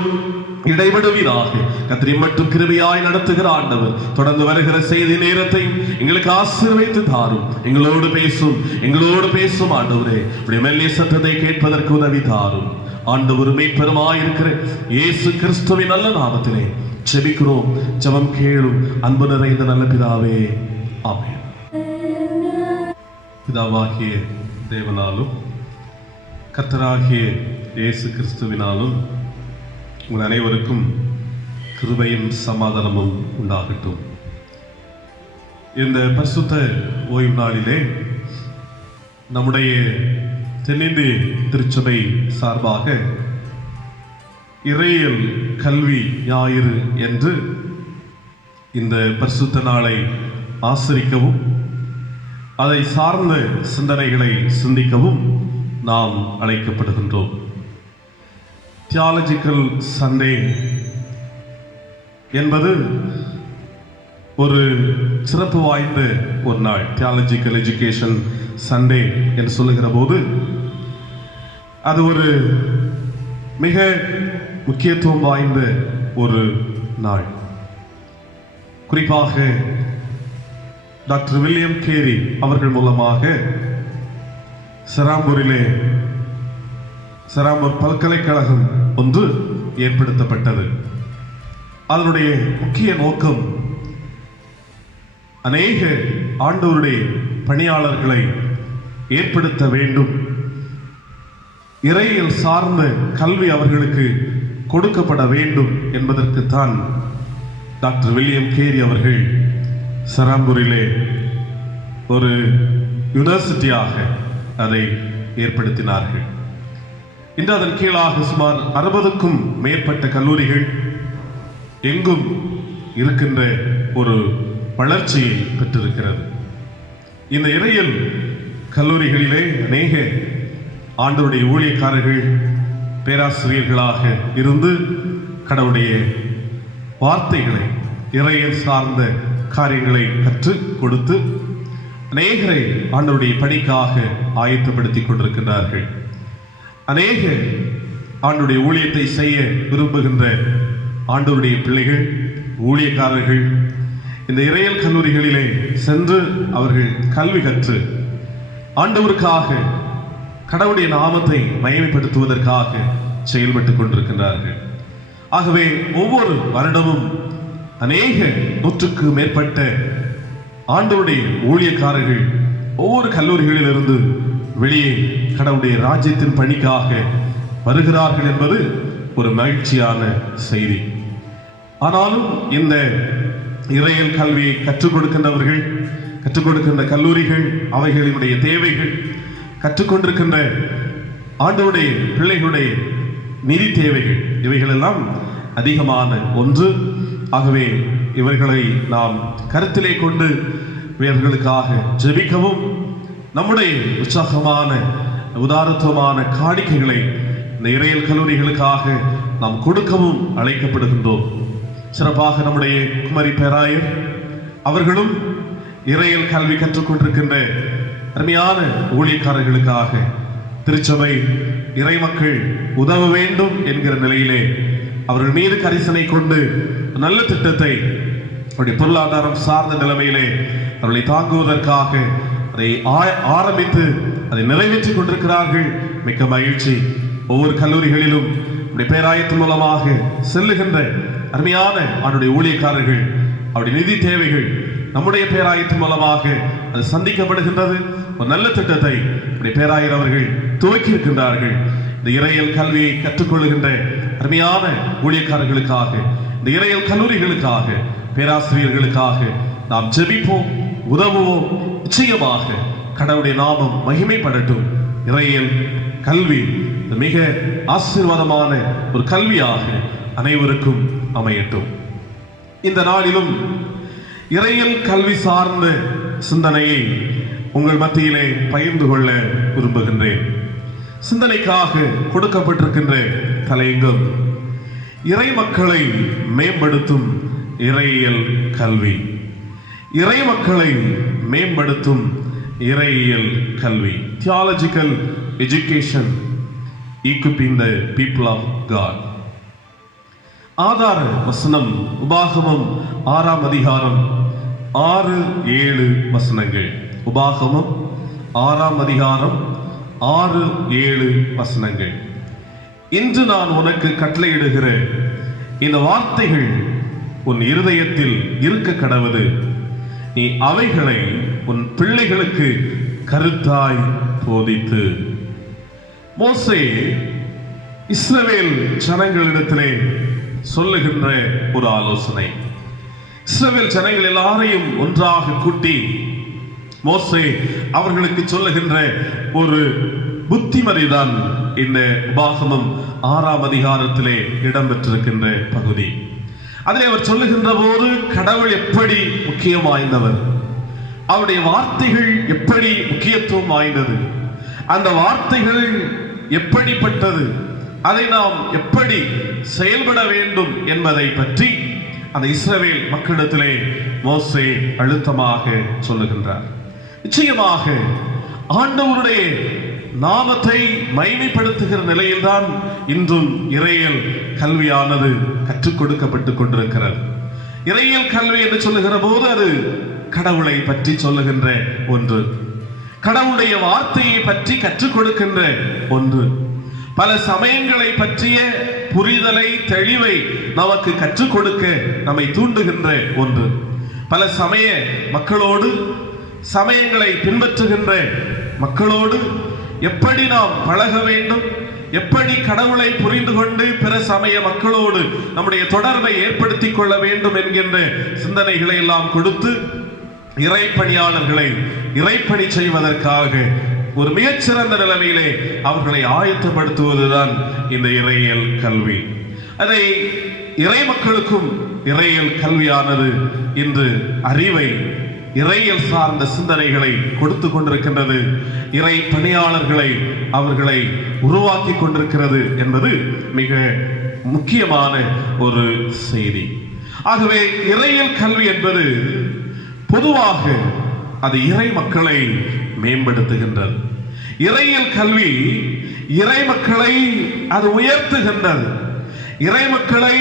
இடைபடுவீராக. கர்த்தரை மட்டும் கிருபையாய் நடத்துகிற ஆண்டவர் தொடர்ந்து வருகிற செய்தி நேரத்தையும் எங்களுக்கு ஆசீர்வதித்து தாரும். எங்களோடு பேசும் ஆண்டவரே. உம்முடைய மெல்லிய சத்தத்தை கேட்பதற்கு உதவி தாரும் ஆண்டவர். மீட்பெருமாயிருக்கிற இயேசு கிறிஸ்துவின் நல்ல நாமத்திலே ஜெபிக்கிறோம். ஜெபம் கேளும் அன்பு நிறைந்த நல்ல பிதாவே, ஆமென். பிதாவாகிய தேவனாலும் கர்த்தராகிய இயேசு கிறிஸ்துவினாலும் உங்கள் அனைவருக்கும் கிருபையும் சமாதானமும் உண்டாகட்டும். இந்த பரிசுத்த ஓய்வு நாளிலே நம்முடைய தென்னிந்திய திருச்சபை சார்பாக இறையியல் கல்வி ஞாயிறு என்று இந்த பரிசுத்த நாளை ஆசரிக்கவும் அதை சார்ந்த சிந்தனைகளை சிந்திக்கவும் நாம் அழைக்கப்படுகின்றோம். தியாலஜிக்கல் சண்டே என்பது ஒரு சிறப்பு வாய்ந்த ஒரு நாள். தியாலஜிக்கல் எஜுகேஷன் சண்டே என்று சொல்லுகிற போது அது ஒரு மிக முக்கியத்துவம் வாய்ந்த ஒரு நாள். குறிப்பாக டாக்டர் வில்லியம் கேரி அவர்கள் மூலமாக செராம்பூர் பல்கலைக்கழகம் ஒன்று ஏற்படுத்தப்பட்டது. அதனுடைய முக்கிய நோக்கம் அநேக ஆண்டவருடைய பணியாளர்களை ஏற்படுத்த வேண்டும், இறையியல் சார்ந்த கல்வி அவர்களுக்கு கொடுக்கப்பட வேண்டும் என்பதற்குத்தான் டாக்டர் வில்லியம் கேரி அவர்கள் சராம்பூரிலே ஒரு யூனிவர்சிட்டியாக அதை ஏற்படுத்தினார்கள். இன்று அதன் கீழாக சுமார் 60க்கும் மேற்பட்ட கல்லூரிகள் எங்கும் இருக்கின்ற ஒரு வளர்ச்சியை பெற்றிருக்கிறது. இந்த இறையியல் கல்லூரிகளிலே அநேக ஆண்டவருடைய ஊழியக்காரர்கள் பேராசிரியர்களாக இருந்து கடவுளுடைய வார்த்தைகளை, இறையியல் சார்ந்த காரியங்களை கற்றுக் கொடுத்து அநேகரை ஆண்டவருடைய பணிக்காக ஆயத்தப்படுத்திக் கொண்டிருக்கின்றார்கள். அநேக ஆண்டவருடைய ஊழியத்தை செய்ய விரும்புகின்ற ஆண்டவருடைய பிள்ளைகள், ஊழியக்காரர்கள் இந்த இறையியல் கல்லூரிகளிலே சென்று அவர்கள் கல்வி கற்று ஆண்டவருக்காக, கடவுளுடைய நாமத்தை மகிமைப்படுத்துவதற்காக செயல்பட்டுக் கொண்டிருக்கின்றார்கள். ஆகவே ஒவ்வொரு வருடமும் அநேக 100க்கு மேற்பட்ட ஆண்டவருடைய ஊழியக்காரர்கள் ஒவ்வொரு கல்லூரிகளிலிருந்து வெளியே கடவுளுடைய ராஜ்யத்தின் பணிக்காக வருகிறார்கள் என்பது ஒரு மகிழ்ச்சியான செய்தி. ஆனாலும் இந்த இறையியல் கல்வியை கற்றுக் கொடுக்கின்றவர்கள், கற்றுக் கொடுக்கின்ற கல்லூரிகள், அவைகளினுடைய தேவைகள், கற்றுக்கொண்டிருக்கின்ற ஆண்டவருடைய பிள்ளைகளுடைய நிதி தேவைகள், இவைகளெல்லாம் அதிகமான ஒன்று. ஆகவே இவர்களை நாம் கருத்திலே கொண்டு இவர்களுக்காக ஜெபிக்கவும், நம்முடைய உற்சாகமான உதாரத்துவமான காணிக்கைகளை இந்த இறையியல் கல்லூரிகளுக்காக நாம் கொடுக்கவும் அழைக்கப்படுகின்றோம். சிறப்பாக நம்முடைய குமரி பேராயர் அவர்களும் இறையியல் கல்வி கற்றுக்கொண்டிருக்கின்ற அருமையான ஊழியக்காரர்களுக்காக திருச்சபை இறை மக்கள் உதவ வேண்டும் என்கிற நிலையிலே அவர்கள் மீது கரிசனை கொண்டு நல்ல திட்டத்தை அவருடைய பொருளாதாரம் சார்ந்த நிலைமையிலே அவர்களை தாங்குவதற்காக அதை ஆரம்பித்து அதை நிறைவேற்றிக் கொண்டிருக்கிறார்கள். மிக்க மகிழ்ச்சி. ஒவ்வொரு கல்லூரிகளிலும் பேராயத்தின் மூலமாக செல்லுகின்ற அருமையான அவருடைய ஊழியக்காரர்கள், அவருடைய நிதி தேவைகள் நம்முடைய பேராயத்தின் மூலமாக அது சந்திக்கப்படுகின்றது. ஒரு நல்ல திட்டத்தை பேராயர் அவர்கள் துவக்கி இருக்கின்றார்கள். இந்த இறையியல் கல்வியை கற்றுக்கொள்ளுகின்ற அருமையான ஊழியக்காரர்களுக்காக, இந்த இறையியல் கல்லூரிகளுக்காக, பேராசிரியர்களுக்காக நாம் ஜெபிப்போம், உதவுவோம். நிச்சயமாக கடவுளுடைய நாமம் மகிமைப்படட்டும். இறையியல் கல்வி மிக ஆசீர்வாதமான ஒரு கல்வியாக அனைவருக்கும் அமையட்டும். இந்த நாளிலும் இறையியல் கல்வி சார்ந்த சிந்தனையை உங்கள் மத்தியிலே பகிர்ந்து கொள்ள விரும்புகின்றேன். சிந்தனைக்காக கொடுக்கப்பட்டிருக்கின்ற தலையங்கம் இறை மக்களை மேம்படுத்தும் இறையியல் கல்வி. இறை மக்களை மேம்படுத்தும் இறையியல் கல்வி. Theological education equipping the people of God. ஆதார வசனம் உபாகமம் 6ஆம் அதிகாரம் 6-7 வசனங்கள். உபாகமம் 6ஆம் அதிகாரம் 6-7 வசனங்கள். இன்று நான் உனக்கு கட்டளையிடுகிற இந்த வார்த்தைகள் உன் இருதயத்தில் இருக்க கடவது. நீ அவைகளை உன் பிள்ளைகளுக்கு கருத்தாய் போதித்து. மோசே இஸ்ரவேல் ஜனங்களிடத்திலே சொல்லுகின்ற ஒரு ஆலோசனை. இஸ்ரவேல் ஜனங்கள் எல்லாரையும் ஒன்றாக கூட்டி மோசே அவர்களுக்கு சொல்லுகின்ற ஒரு புத்திமதிதான் இந்த உபாகமம் 6ஆம் அதிகாரத்திலே இடம்பெற்றிருக்கின்ற பகுதி. அதிலே அவர் சொல்லுகின்ற போது கடவுள் எப்படி முக்கியம் வாய்ந்தவர், அவருடைய வார்த்தைகள் எப்படி முக்கியத்துவம் வாய்ந்தது, அந்த வார்த்தைகள் எப்படிப்பட்டது, அதை நாம் எப்படி செயல்பட வேண்டும் என்பதை பற்றி அந்த இஸ்ரவேல் மக்களிடத்திலே மோசே அழுத்தமாக சொல்லுகின்றார். நிச்சயமாக ஆண்டவருடைய நாமத்தை மகிமைப்படுத்துகிற நிலையில்தான் இன்றும் இறையியல் கல்வியானது கற்றுக் கொடுக்கப்பட்டுக் கொண்டிருக்கிறது. இறையியல் கல்வி என்று சொல்லுகிற போது அது கடவுளை பற்றி சொல்லுகின்ற ஒன்று, கடவுளுடைய வார்த்தையை பற்றி கற்றுக் கொடுக்கின்ற ஒன்று, பல சமயங்களை பற்றிய புரிதலை, தெளிவை நமக்கு கற்றுக் கொடுக்க நம்மை தூண்டுகின்ற ஒன்று, பல சமய மக்களோடு, சமயங்களை பின்பற்றுகின்ற மக்களோடு எப்படி நாம் பழக வேண்டும், எப்படி கடவுளை புரிந்து கொண்டு பிற சமய மக்களோடு நம்முடைய தொடர்பை ஏற்படுத்திக் கொள்ள வேண்டும் என்கின்ற சிந்தனைகளை எல்லாம் கொடுத்து இறைப்பணியாளர்களை இறைப்பணி செய்வதற்காக ஒரு மிகச்சிறந்த நிலைமையிலே அவர்களை ஆயத்தப்படுத்துவதுதான் இந்த இறையியல் கல்வி. அதை இறை மக்களுக்கும் இறையியல் கல்வியானது இன்று அறிவை, இறையியல் சார்ந்த சிந்தனைகளை கொடுத்து கொண்டிருக்கின்றது. இறை பணியாளர்களை அவர்களை உருவாக்கி கொண்டிருக்கிறது என்பது மிக முக்கியமான ஒரு செய்தி. ஆகவே இறையியல் கல்வி என்பது பொதுவாக அது இறை மக்களை மேம்படுத்துகின்றது. இறையியல் கல்வி இறை மக்களை அது உயர்த்துகின்றது. இறை மக்களை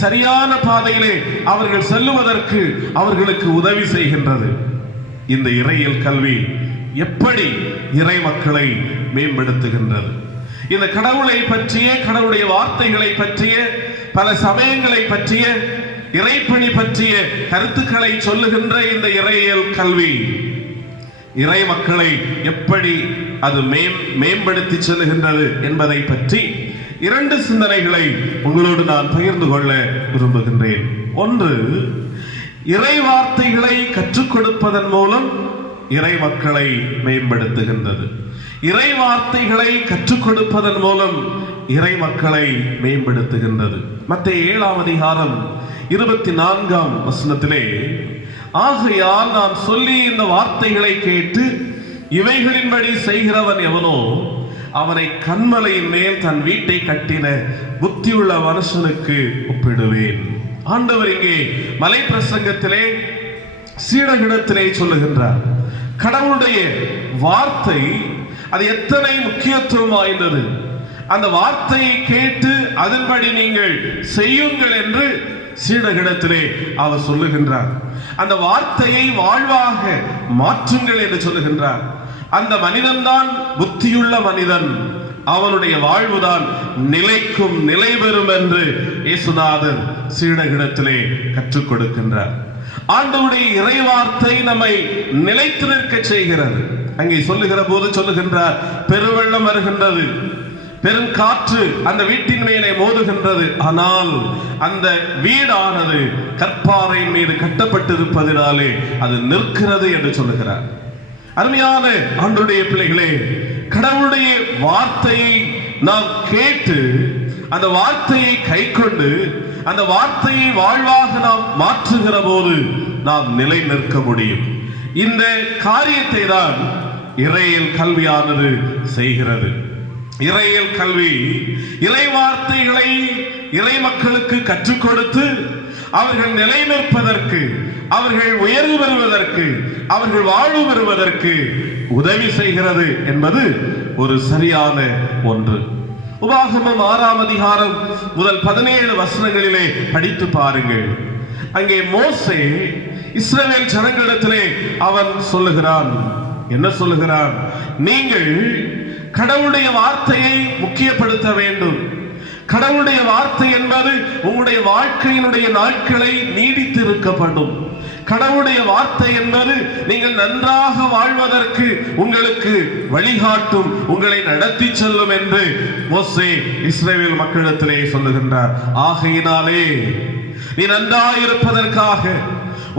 சரியான பாதையிலே அவர்கள் செல்லுவதற்கு அவர்களுக்கு உதவி செய்கின்றது. இந்த இறையியல் கல்வி எப்படி இறை மக்களை மேம்படுத்துகின்றது? இந்த கடவுளை பற்றிய, கடவுளுடைய வார்த்தைகளை பற்றிய, பல சமயங்களை பற்றிய, இறைப்பணி பற்றிய கருத்துக்களை சொல்லுகின்ற இந்த இறையியல் கல்வி இறை மக்களை எப்படி அது மேம்படுத்தி செல்லுகின்றது என்பதை பற்றி 2 சிந்தனைகளை உங்களோடு நான் பகிர்ந்து கொள்ள விரும்புகின்றேன். ஒன்று, இறை வார்த்தைகளை கற்றுக் கொடுப்பதன் மூலம் இறை மக்களை மேம்படுத்துகின்றது. இறை வார்த்தைகளை கற்றுக் கொடுப்பதன் மூலம் இறை மக்களை மேம்படுத்துகின்றது. மத்தேயு 7ஆம் அதிகாரம் 24ஆம் வசனத்திலே, ஆகையால் நான் சொல்லி இந்த வார்த்தைகளை கேட்டு இவைகளின்படி செய்கிறவன் எவனோ அவனை கன்மலையின் மேல் தன் வீட்டை கட்டின புத்தியுள்ள மனுஷனுக்கு ஒப்பிடுவேன். ஆண்டவர் இங்கே மலை பிரசங்கத்திலே சீடர்களிடத்திலே சொல்லுகின்றார், கடவுளுடைய வார்த்தை அது எத்தனை முக்கியத்துவம் வாய்ந்தது. அந்த வார்த்தையை கேட்டு அதன்படி நீங்கள் செய்யுங்கள் என்று சீடர்களிடத்திலே அவர் சொல்லுகின்றார். அந்த வார்த்தையை வாழ்வாக மாற்றுங்கள் என்று சொல்லுகின்றார். அந்த மனிதன்தான் புத்தியுள்ள மனிதன், அவனுடைய வாழ்வுதான் நிலைக்கும், நிலை பெறும் என்று இயேசுநாதர் சீடர்களிடத்திலே கற்றுக் கொடுக்கின்றார். ஆண்டவருடைய இறை வார்த்தை நம்மை நிலைத்து நிற்க செய்கிறது. அங்கே சொல்லுகிற போது சொல்லுகின்றார், பெருவெள்ளம் வருகின்றது, பெரும் காற்று அந்த வீட்டின் மேலே மோதுகின்றது, ஆனால் அந்த வீடானது கற்பாறையின் மீது கட்டப்பட்டிருப்பதினாலே அது நிற்கிறது என்று சொல்லுகிறார். அருமையான ஆண்டவருடைய பிள்ளைகளே, கடவுளுடைய வார்த்தையை நாம் கேட்டு அந்த வார்த்தையை கைக்கொண்டு அந்த வார்த்தையை வாழ்வாக நாம் மாற்றுகிற போது நாம் நிலை நிற்க முடியும். இந்த காரியத்தை தான் இறையியல் கல்வியானது செய்கிறது. இறையியல் கல்வி இறை வார்த்தைகளை இறை மக்களுக்கு கற்றுக் கொடுத்து அவர்கள் நிலை நிற்பதற்கு, அவர்கள் உயர்வு பெறுவதற்கு, அவர்கள் வாழ்வு பெறுவதற்கு உதவி செய்கிறது என்பது ஒரு சரியான ஒன்று. உபாகமம் 6ஆம் அதிகாரம் முதல் 17 வசனங்களிலே படித்து பாருங்கள். அங்கே மோசே இஸ்ரவேல் ஜனங்களிடத்திலே அவன் சொல்லுகிறான், என்ன சொல்லுகிறான்? நீங்கள் கடவுளுடைய வார்த்தையை முக்கியப்படுத்த வேண்டும். கடவுளுடைய வார்த்தை என்பது உங்களுடைய வாழ்க்கையினுடைய நாட்களை நீடித்து இருக்கப்படும். கடவுளுடைய வார்த்தை என்பது நீங்கள் நன்றாக வாழ்வதற்கு உங்களுக்கு வழிகாட்டும், உங்களை நடத்தி செல்லும் என்று மோசே இஸ்ரவேல் மக்களிடத்திலே சொல்லுகின்றார். ஆகையினாலே நீ நன்றாயிருப்பதற்காக,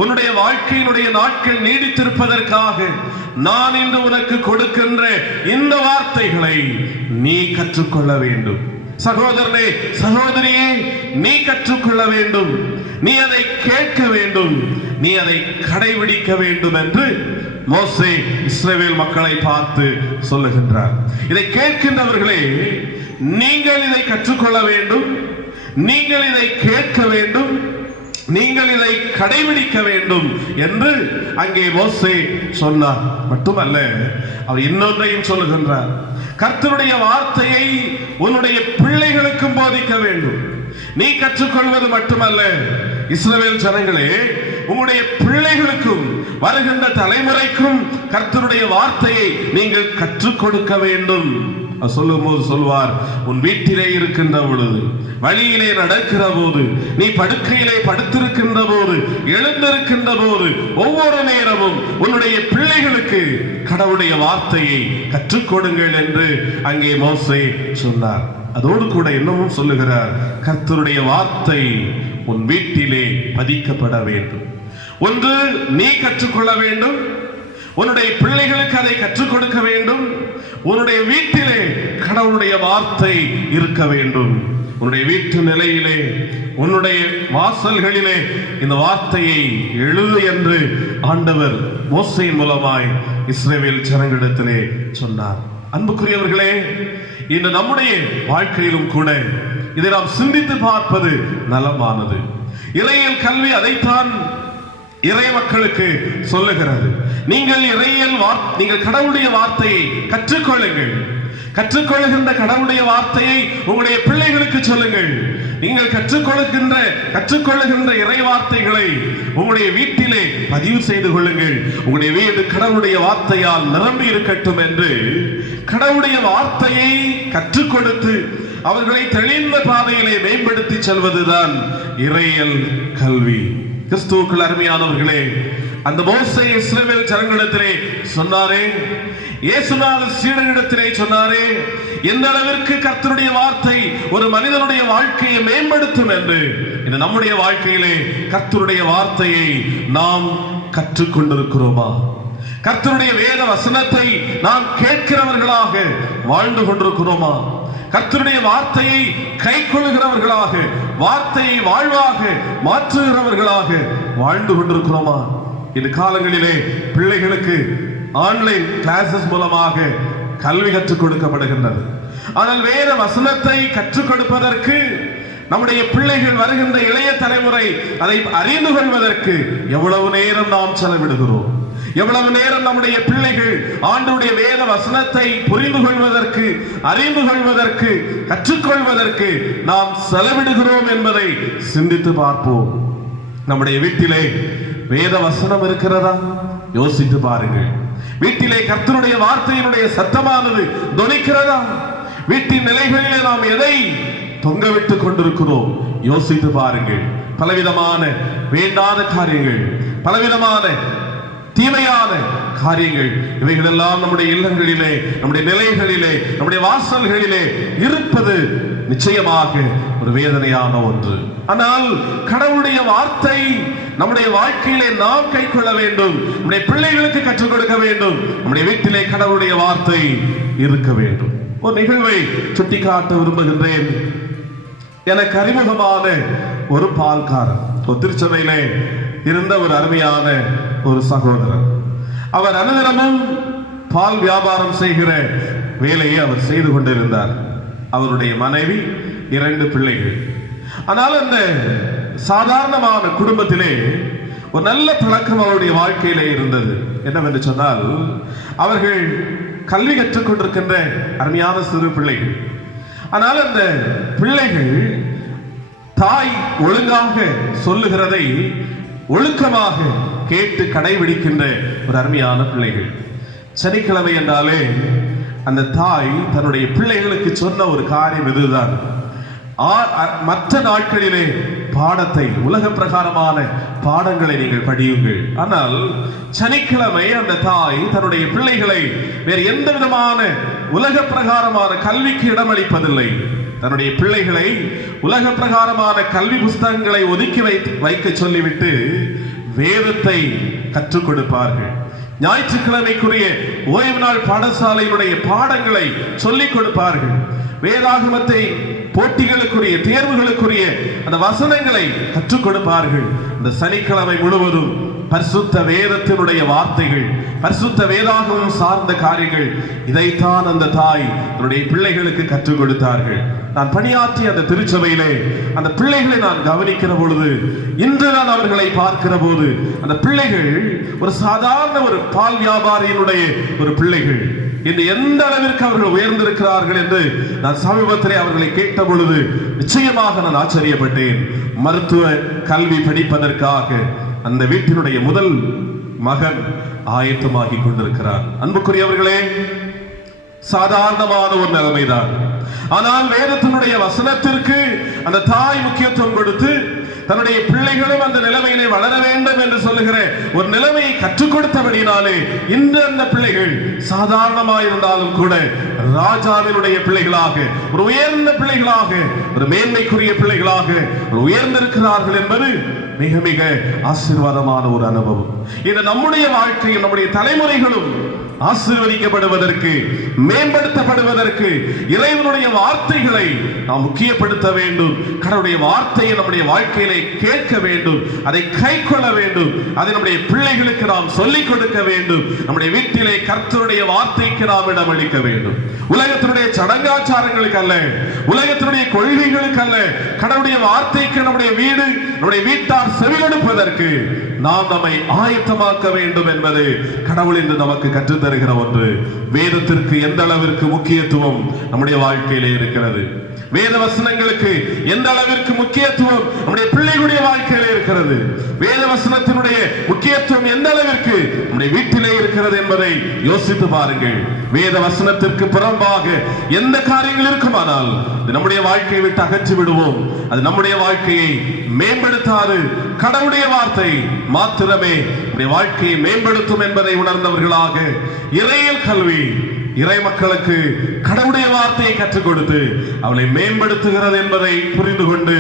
உன்னுடைய வாழ்க்கையினுடைய நாட்கள் நீடித்திருப்பதற்காக நான் இன்று உனக்கு கொடுக்கின்ற இந்த வார்த்தைகளை நீ கற்றுக்கொள்ள வேண்டும். சகோதரனே, சகோதரியே, நீ கற்றுக்கொள்ள வேண்டும், நீ அதை கேட்க வேண்டும், நீ அதை கடைபிடிக்க வேண்டும் என்று மோசே இஸ்ரவேல் மக்களை பார்த்து சொல்லுகின்றார். இதை கேட்கின்றவர்களே, நீங்கள் இதை கற்றுக்கொள்ள வேண்டும், நீங்கள் இதை கேட்க வேண்டும், நீங்கள் இதை கடைபிடிக்க வேண்டும் என்று அங்கே மோசே சொன்னார். மட்டுமல்ல, அவர் இன்னொன்றையும் சொல்லுகின்றார். கர்த்தருடைய வார்த்தையை உன்னுடைய பிள்ளைகளுக்கும் போதிக்க வேண்டும். நீ கற்றுக்கொள்வது மட்டுமல்ல, இஸ்ரவேல் ஜனங்களே, உங்களுடைய பிள்ளைகளுக்கும் வருகின்ற தலைமுறைக்கும் கர்த்தருடைய வார்த்தையை நீங்கள் கற்றுக் கொடுக்க வேண்டும். சொல்லும் போது சொல்வார், உன் வீட்டிலே இருக்கின்ற பொழுது, வழியிலே நடக்கிற போது, நீ படுக்கையிலே படுத்திருக்கின்ற போது, எழுந்திருக்கின்ற போது, ஒவ்வொரு நேரமும் உன்னுடைய பிள்ளைகளுக்கு கடவுளுடைய வார்த்தையை கற்றுக் கொடுங்கள் என்று அங்கே மோசே சொன்னார். அதோடு கூட இன்னமும் சொல்லுகிறார், கர்த்தருடைய வார்த்தை உன் வீட்டிலே பதிக்கப்பட வேண்டும். ஒன்று நீ கற்றுக்கொள்ள வேண்டும், உன்னுடைய பிள்ளைகளுக்கு அதை கற்றுக் கொடுக்க வேண்டும். உன்னுடைய வீட்டிலே கடவுளுடைய வார்த்தை இருக்க வேண்டும். உன்னுடைய வீட்டு நிலையிலே, உன்னுடைய வாசல்களிலே இந்த வார்த்தையை எழுது என்று ஆண்டவர் மோசேயின் மூலமாய் இஸ்ரவேல் ஜனங்களிடத்திலே சொன்னார். அன்புக்குரியவர்களே, இன்று நம்முடைய வாழ்க்கையிலும் கூட இதை நாம் சிந்தித்து பார்ப்பது நலமானது. இறையியல் கல்வி அதைத்தான் இறை மக்களுக்கு சொல்லுகிறது. நீங்கள் நீங்கள் கடவுளுடைய வார்த்தையை கற்றுக்கொள்ளுங்கள். கற்றுக்கொள்ளுகின்ற கடவுளுடைய வார்த்தையை உங்களுடைய பிள்ளைகளுக்கு சொல்லுங்கள். நீங்கள் கற்றுக்கொள்ளுகின்ற இறை வார்த்தைகளை உங்களுடைய வீட்டிலே பதிவு செய்து கொள்ளுங்கள். உங்களுடைய வீடு கடவுளுடைய வார்த்தையால் நிரம்பி இருக்கட்டும் என்று கடவுளுடைய வார்த்தையை கற்றுக் கொடுத்து அவர்களை தெளிந்த பாதையிலே மேம்படுத்தி செல்வதுதான் இறையியல் கல்வி. கிறிஸ்துவுக்குள் அருமையானவர்களே, அந்த மோசே இஸ்ரவேல் ஜனங்களிடத்திலே சொன்னாரே, இயேசுநாதர் சீடர்களிடத்திலே சொன்னாரே, எந்த அளவிற்கு கர்த்தருடைய வார்த்தை ஒரு மனிதனுடைய வாழ்க்கையை மேம்படுத்தும் என்று. இந்த நம்முடைய வாழ்க்கையிலே கர்த்தருடைய வார்த்தையை நாம் கற்றுக்கொண்டிருக்கிறோமா? கர்த்தருடைய வேத வசனத்தை நாம் கேட்கிறவர்களாக வாழ்ந்து கொண்டிருக்கிறோமா? கர்த்தருடைய வார்த்தையை கை கொள்ளுகிறவர்களாக, வார்த்தையை வாழ்வாக மாற்றுகிறவர்களாக வாழ்ந்து கொண்டிருக்கிறோமா? இந்த காலங்களிலே பிள்ளைகளுக்கு ஆன்லைன் கிளாஸஸ் மூலமாக கல்வி கற்றுக் கொடுக்கப்படுகின்றது. ஆனால் வேத வசனத்தை கற்றுக் கொடுப்பதற்கு நம்முடைய பிள்ளைகள், வருகின்ற இளைய தலைமுறை அதை அறிந்து கொள்வதற்கு எவ்வளவு நேரம் நாம் செலவிடுகிறோம்? எவ்வளவு நேரம் நம்முடைய பிள்ளைகள் ஆண்டவருடைய வேத வசனத்தை புரிந்து கொள்வதற்கு, அறிந்து கொள்வதற்கு, கற்றுக்கொள்வதற்கு நாம் செலவிடுகிறோம் என்பதை சிந்தித்து பார்ப்போம். நம்முடைய வீட்டிலே வேத வசனம் இருக்கிறதா? யோசித்து பாருங்கள். வீட்டிலே கர்த்தருடைய வார்த்தையினுடைய சத்தமானது தொனிக்கிறதா? வீட்டின் நிலைகளிலே நாம் எதை தொங்கவிட்டுக் கொண்டிருக்கிறோம்? யோசித்து பாருங்கள். பலவிதமான வேண்டாத காரியங்கள், பலவிதமான தீமையான காரியங்கள், இவைகள் எல்லாம் நம்முடைய இல்லங்களிலே, நம்முடைய நிலைகளிலே, நம்முடைய வாசல்களிலே இருப்பது நிச்சயமாக ஒரு வேதனையான ஒன்று. ஆனால் கடவுளுடைய வார்த்தை நம்முடைய வாழ்க்கையிலே நாம் கை கொள்ள வேண்டும், நம்முடைய பிள்ளைகளுக்கு கற்றுக் கொடுக்க வேண்டும். நம்முடைய வீட்டிலே கடவுளுடைய வார்த்தை இருக்க வேண்டும். ஒரு நிகழ்வை சுட்டிக்காட்ட விரும்புகின்றேன். எனக்கு அறிமுகமான ஒரு பால்காரர், திருச்சபையிலே இருந்த ஒரு அருமையான ஒரு சகோதரர். அவர் அனுதினமும் பால் வியாபாரம் செய்கிற வேலையை அவர் செய்து கொண்டிருந்தார். அவருடைய மனைவி, 2 பிள்ளைகள். ஆனால் அந்த சாதாரணமான குடும்பத்திலே ஒரு நல்ல பழக்கம் அவருடைய வாழ்க்கையிலே இருந்தது. என்னவென்று சொன்னால், அவர்கள் கல்வி கற்றுக் கொண்டிருக்கின்ற அருமையான சிறு பிள்ளைகள். ஆனால் அந்த பிள்ளைகள் தாய் ஒழுங்காக சொல்லுகிறதை ஒழுக்கமாக கேட்டு கடைபிடிக்கின்ற ஒரு அருமையான பிள்ளைகள். சனிக்கிழமை என்றாலே அந்த தாய் தன்னுடைய பிள்ளைகளுக்கு சொன்ன ஒரு காரியம் இதுதான்: மற்ற நாட்களிலே பாடத்தை, உலக பிரகாரமான பாடங்களை நீங்கள் படியுங்கள். ஆனால் சனிக்கிழமை அந்த தாய் தன்னுடைய பிள்ளைகளை வேறு எந்த விதமான உலக பிரகாரமான கல்விக்கு இடமளிப்பதில்லை. தன்னுடைய பிள்ளைகளை உலக பிரகாரமான கல்வி புஸ்தகங்களை ஒதுக்கி வைக்க சொல்லிவிட்டு வேதத்தை கற்றுக் கொடுப்பார்கள். ஞாயிற்றுக்கிழமைக்குரிய ஓய்வு நாள் பாடசாலையினுடைய பாடங்களை சொல்லிக் கொடுப்பார்கள். வேதாகமத்தை போட்டிகளுக்குரிய, தேர்வுகளுக்குரிய அந்த வசனங்களை கற்றுக் கொடுப்பார்கள். இந்த சனிக்கிழமை முழுவதும் பரிசுத்த வேதத்தினுடைய வார்த்தைகள், பரிசுத்த வேதாகமம் சார்ந்த காரியங்கள், இதைத்தான் அந்த தாய் தன்னுடைய பிள்ளைகளுக்கு கற்றுக் கொடுத்தார்கள். நான் பணியாற்றிய அந்த திருச்சபையிலே அந்த பிள்ளைகளை நான் கவனிக்கிற பொழுது, இன்று நான் அவர்களை பார்க்கிற போது, அந்த பிள்ளைகள் ஒரு சாதாரண ஒரு பால் வியாபாரியினுடைய ஒரு பிள்ளைகள். இன்று எந்த அளவிற்கு அவர்கள் உயர்ந்திருக்கிறார்கள் என்று நான் சமீபத்திலே அவர்களை கேட்ட பொழுது நிச்சயமாக நான் ஆச்சரியப்பட்டேன். மருத்துவ கல்வி படிப்பதற்காக அந்த வீட்டினுடைய முதல் மகன் ஆயத்தமாகி கொண்டிருக்கிறார். அன்புக்குரியவர்களே, சாதாரணமான ஒரு நிலைமைதான். ஆனால் வேதத்தினுடைய வசனத்திற்கு அந்த தாய் முக்கியத்துவம் கொடுத்து தன்னுடைய பிள்ளைகளும் அந்த நிலைமையிலே வளர வேண்டும் என்று சொல்லுகிற ஒரு நிலைமையை கற்றுக் கொடுத்தபடினாலே இன்று அந்த பிள்ளைகள் சாதாரணமாயிருந்தாலும் கூட ராஜாவினுடைய பிள்ளைகளாக, ஒரு உயர்ந்த பிள்ளைகளாக, ஒரு மேன்மைக்குரிய பிள்ளைகளாக உயர்ந்திருக்கிறார்கள் என்பது மிக மிக ஆசீர்வாதமான ஒரு அனுபவம். இது நம்முடைய வாழ்க்கையில் நம்முடைய தலைமுறைகளும் ஆசீர்வதிக்கப்படுவதற்கு, மேம்படுத்தப்படுவதற்கு இறைவனுடைய வார்த்தைகளை நாம் முக்கியப்படுத்த வேண்டும். கடவுளுடைய வார்த்தையை நம்முடைய வாழ்க்கையிலே கேட்க வேண்டும், அதை கை கொள்ள வேண்டும், அதை நம்முடைய பிள்ளைகளுக்கு நாம் சொல்லிக் கொடுக்க வேண்டும். நம்முடைய வீட்டிலே கர்த்தருடைய வார்த்தைக்கு நாம் இடமளிக்க வேண்டும். உலகத்தினுடைய சடங்காச்சாரங்களுக்கு அல்ல, உலகத்தினுடைய கொள்கைகளுக்கு அல்ல, கடவுளுடைய வார்த்தைக்கு நம்முடைய வீடு, நம்முடைய வீட்டார் செவிகொடுப்பதற்கு நாம் நம்மை ஆயத்தமாக்க வேண்டும் என்பது கடவுள் இன்று நமக்கு கற்றுத் தருகிற ஒன்று. வேதத்திற்கு எந்த அளவிற்கு முக்கியத்துவம் நம்முடைய வாழ்க்கையிலே இருக்கிறது, வேத வசனங்களுக்கு எந்த அளவிற்கு முக்கியத்துவம் நம்முடைய பிள்ளைகளுடைய வாழ்க்கையிலே இருக்கிறது, வேத வசனத்தினுடைய முக்கியத்துவம் எந்த அளவிற்கு நம்முடைய வீட்டிலே இருக்கிறது என்பதை யோசித்து பாருங்கள். வேத வசனத்திற்கு புறம்பாக எந்த காரியங்கள் இருக்குமானால் நம்முடைய வாழ்க்கையை விட்டு அகற்றி விடுவோம். அது நம்முடைய வாழ்க்கையை மேம்படுத்தாது. கடவுளுடைய வார்த்தை மாத்திரமே நம்முடைய வாழ்க்கையை மேம்படுத்தும் என்பதை உணர்ந்தவர்களாக இறையியல் கல்வி இறை மக்களுக்கு கடவுளுடைய வார்த்தையை கற்றுக் கொடுத்து அவளை மேம்படுத்துகிறது என்பதை புரிந்து கொண்டு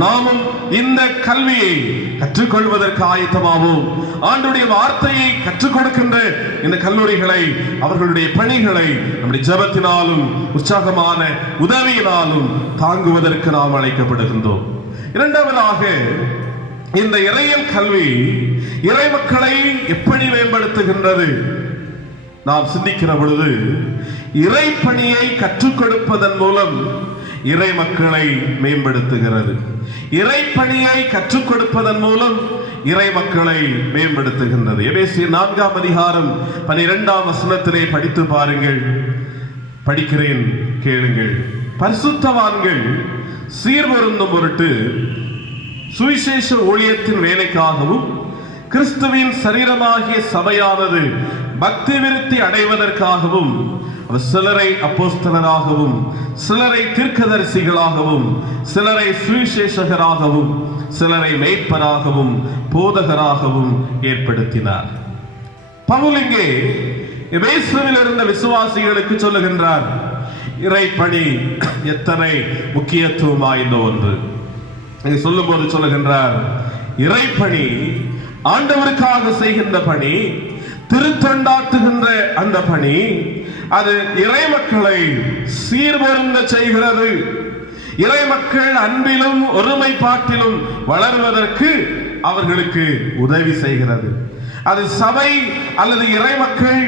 நாமும் இந்த கல்வியை கற்றுக்கொள்வதற்கு ஆயத்தமாவோம். ஆண்டுடைய வார்த்தையை கற்றுக் கொடுக்கின்ற இந்த கல்லூரிகளை, அவர்களுடைய பணிகளை நம்முடைய ஜெபத்தினாலும் உற்சாகமான உதவியினாலும் தாங்குவதற்கு நாம் அழைக்கப்படுகின்றோம். இரண்டாவதாக, இந்த இறையியல் கல்வி இறை மக்களை எப்படி மேம்படுத்துகின்றது? நாம் சிந்திக்கிற பொழுது இறை பணியை கற்றுக் கொடுப்பதன் மூலம் இறை மக்களை மேம்படுத்துகிறது. இறை பணியை கற்றுக் கொடுப்பதன் மூலம் இறை மக்களை மேம்படுத்துகின்றது. எபேசியர் 4ஆம் அதிகாரம் 12ஆம் வசனத்திலே படித்து பாருங்கள். படிக்கிறேன், கேளுங்கள். பரிசுத்தவான்கள் சீர்பொருந்தும் பொருட்டு சுவிசேஷ ஊழியத்தின் வேலைக்காகவும் கிறிஸ்துவின் சரீரமாகிய சபையானது பக்தி விருத்தி அடைவதற்காகவும் சிலரை அப்போஸ்தலராகவும், சிலரை தீர்க்கதரிசிகளாகவும், சிலரை சுவிசேஷகராகவும், சிலரை மேய்ப்பராகவும் போதகராகவும் ஏற்படுத்தினார். பவுல் இங்கே எபேசுவில் இருந்த விசுவாசிகளுக்கு சொல்லுகின்றார், இறைப்பணி எத்தனை முக்கியத்துவம் வாய்ந்த ஒன்று. சொல்லும் போது சொல்லுகின்றார், இறைப்பணி ஆண்டவருக்காக செய்கின்ற பணி, திருத்தொண்டாற்றுகின்ற அந்த பணி, அது இறை மக்களை சீர்பொருந்த செய்கிறது. இறை மக்கள் அன்பிலும் ஒருமைப்பாட்டிலும் வளர்வதற்கு அவர்களுக்கு உதவி செய்கிறது. அது சபை அல்லது இறை மக்கள்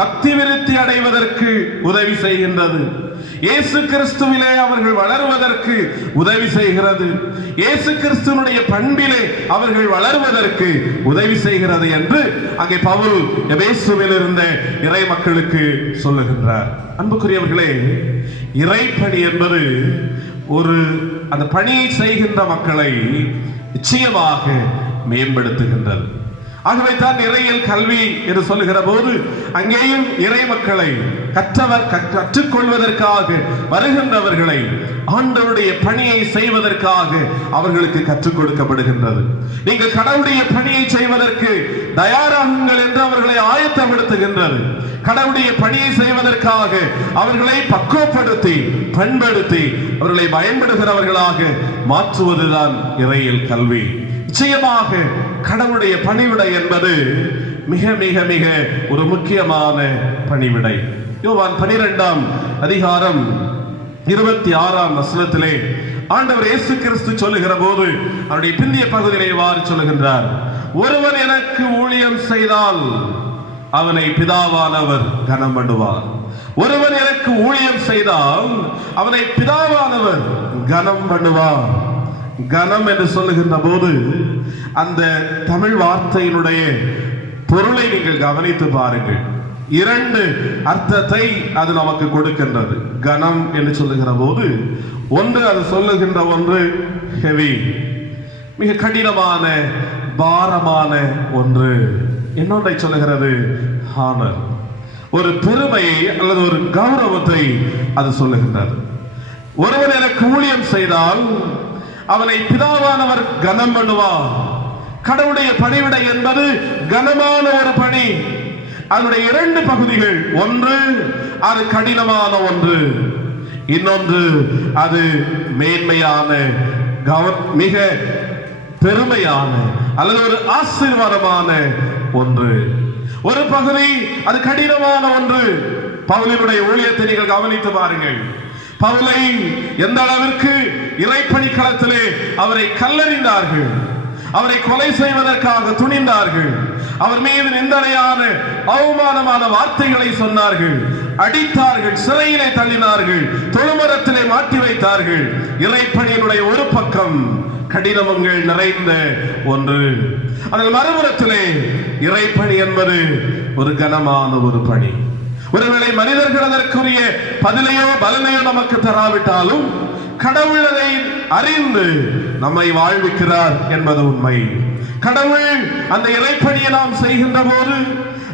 பக்தி விருத்தி அடைவதற்கு உதவி செய்கின்றது. இயேசு கிறிஸ்துவிலே அவர்கள் வளருவதற்கு உதவி செய்கிறது. இயேசு கிறிஸ்துவினுடைய பண்பிலே அவர்கள் வளருவதற்கு உதவி செய்கிறது என்று அங்கே பவுல் எபேசுவில் இருந்த இறை மக்களுக்கு சொல்லுகின்றார். அன்புக்குரியவர்களே, இறைப்பணி என்பது அந்த பணியை செய்கின்ற மக்களை நிச்சயமாக மேம்படுத்துகின்றது. ஆகவே தான் இறையியல் கல்வி என்று சொல்லுகிற போது அங்கேயும் இறை மக்களை கற்றுக்கொள்வதற்காக வருகின்றவர்களை ஆண்டவருடைய பணியை செய்வதற்காக அவர்களுக்கு கற்றுக் கொடுக்கப்படுகின்றது. நீங்கள் கடவுளுடைய பணியை செய்வதற்கு தயாராகுங்கள் என்று அவர்களை ஆயத்தப்படுத்துகின்றது. கடவுளுடைய பணியை செய்வதற்காக அவர்களை பக்குவப்படுத்தி பண்படுத்தி அவர்களை பயன்படுகிறவர்களாக மாற்றுவதுதான் இறையியல் கல்வி. நிச்சயமாக கடவுளுடைய பணிவிடை என்பது மிக மிக மிக ஒரு முக்கியமான பணிவிடை. யோவான் 12ஆம் அதிகாரம் 26ஆம் வசனத்திலே ஆண்டவர் இயேசு கிறிஸ்து சொல்லுகிற போது அவருடைய பிந்திய பகுதியிலே இவ்வாறு சொல்லுகின்றார், ஒருவன் எனக்கு ஊழியம் செய்தால் அவனை பிதாவானவர் கனம் பண்ணுவார். ஒருவன் எனக்கு ஊழியம் செய்தால் அவனை பிதாவானவர் கனம் பண்ணுவார். கனம் என்று சொல்லுகின்ற போது அந்த தமிழ் வார்த்தையினுடைய பொருளை நீங்கள் கவனித்து பாருங்கள். 2 அர்த்தத்தை அது நமக்கு கொடுக்கின்றது. கனம் என்று சொல்லுகிற போது ஒன்று, அது சொல்லுகின்ற ஒன்று ஹெவி, மிக கடினமான பாரமான ஒன்று. இன்னொன்றை சொல்லுகிறது ஹானர், ஒரு பெருமையை அல்லது ஒரு கௌரவத்தை அது சொல்லுகின்றது. ஒருவன் எனக்கு ஊழியம் செய்தால் அவனை பிதாவானவர் கனம் பண்ணுவார். கடவுளுடைய பணிவிடை என்பது கனமான ஒரு பணி. அதனுடைய இரண்டு பகுதிகள், ஒன்று அது கடினமான ஒன்று, இன்னொன்று அது மேன்மையான மிக பெருமையான அல்லது ஒரு ஆசீர்வாதமான ஒன்று. ஒரு பகுதி அது கடினமான ஒன்று. பவுலினுடைய ஊழியத்தை நீங்கள் கவனித்து பாருங்கள். பவுலை எந்த அளவிற்கு இறைப்பணி களத்திலே அவரை கல்லறிந்தார்கள், அவரை கொலை செய்வதற்காக துணிந்தார்கள், அவர் மீது நிந்தனையான அவமானமான வார்த்தைகளை சொன்னார்கள், அடித்தார்கள், சிறையிலே தள்ளினார்கள், தொழுமரத்திலே மாட்டி வைத்தார்கள். இறைப்பணியினுடைய ஒரு பக்கம் கடினங்கள் நிறைந்த ஒன்று. ஆனால் மறுபுறத்திலே இறைப்பணி என்பது ஒரு கனமான ஒரு பணி. ஒருவேளை மனிதர்கள் அதற்குரிய பதிலையோ பலனையோ நமக்கு தராவிட்டாலும் கடவுளை அறிந்து நம்மை வாழ்விக்கிறார் என்பது உண்மை. கடவுள் அந்த இறைப்பணியை நாம் செய்கின்ற போது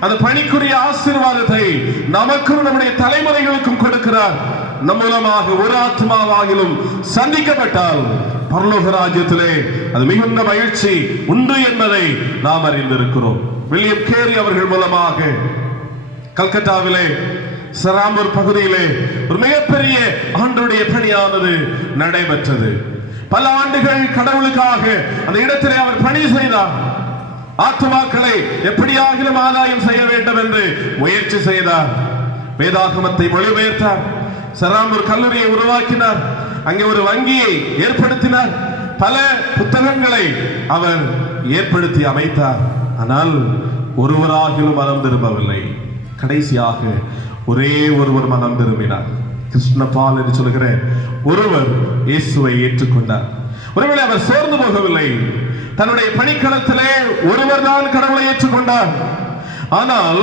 அந்த பணிக்குரிய ஆசீர்வாதத்தை நமக்கும் நம்முடைய தலைமுறைகளுக்கும் கொடுக்கிறார். நம் மூலமாக ஒரு ஆத்மாவாகிலும் சந்திக்கப்பட்டால் பரலோக ராஜ்யத்திலே அது மிகுந்த மகிழ்ச்சி உண்டு என்பதை நாம் அறிந்திருக்கிறோம். வில்லியம் கேரி அவர்கள் மூலமாக கல்கத்தாவிலே சராம்பூர் பகுதியிலே ஒரு மிகப்பெரிய ஆண்டுடைய பணியானது நடைபெற்றது. பல ஆண்டுகள் கடவுளுக்காக அந்த இடத்திலே அவர் பணி செய்தார். ஆத்துமாக்களை எப்படியாகிலும் ஆதாயம் செய்ய வேண்டும் என்று முயற்சி செய்தார். வேதாகமத்தை மொழிபெயர்த்தார். சராம்பூர் கல்லூரியை உருவாக்கினார். அங்கே ஒரு வங்கியை ஏற்படுத்தினார். பல புத்தகங்களை அவர் ஏற்படுத்தி அமைத்தார். ஆனால் ஒருவராகிலும் மனம் திரும்பவில்லை. கடைசியாக ஒரே ஒருவர் மனம் திரும்பினார். கிருஷ்ணபால் என்று சொல்கிற ஒருவர் இயேசுவை ஏற்றுக்கொண்டார். ஒருவேளை அவர் சோர்ந்து போகவில்லை. தன்னுடைய பணிக்களத்திலே ஒருவர் தான் கடவுளை ஏற்றுக்கொண்டார். ஆனால்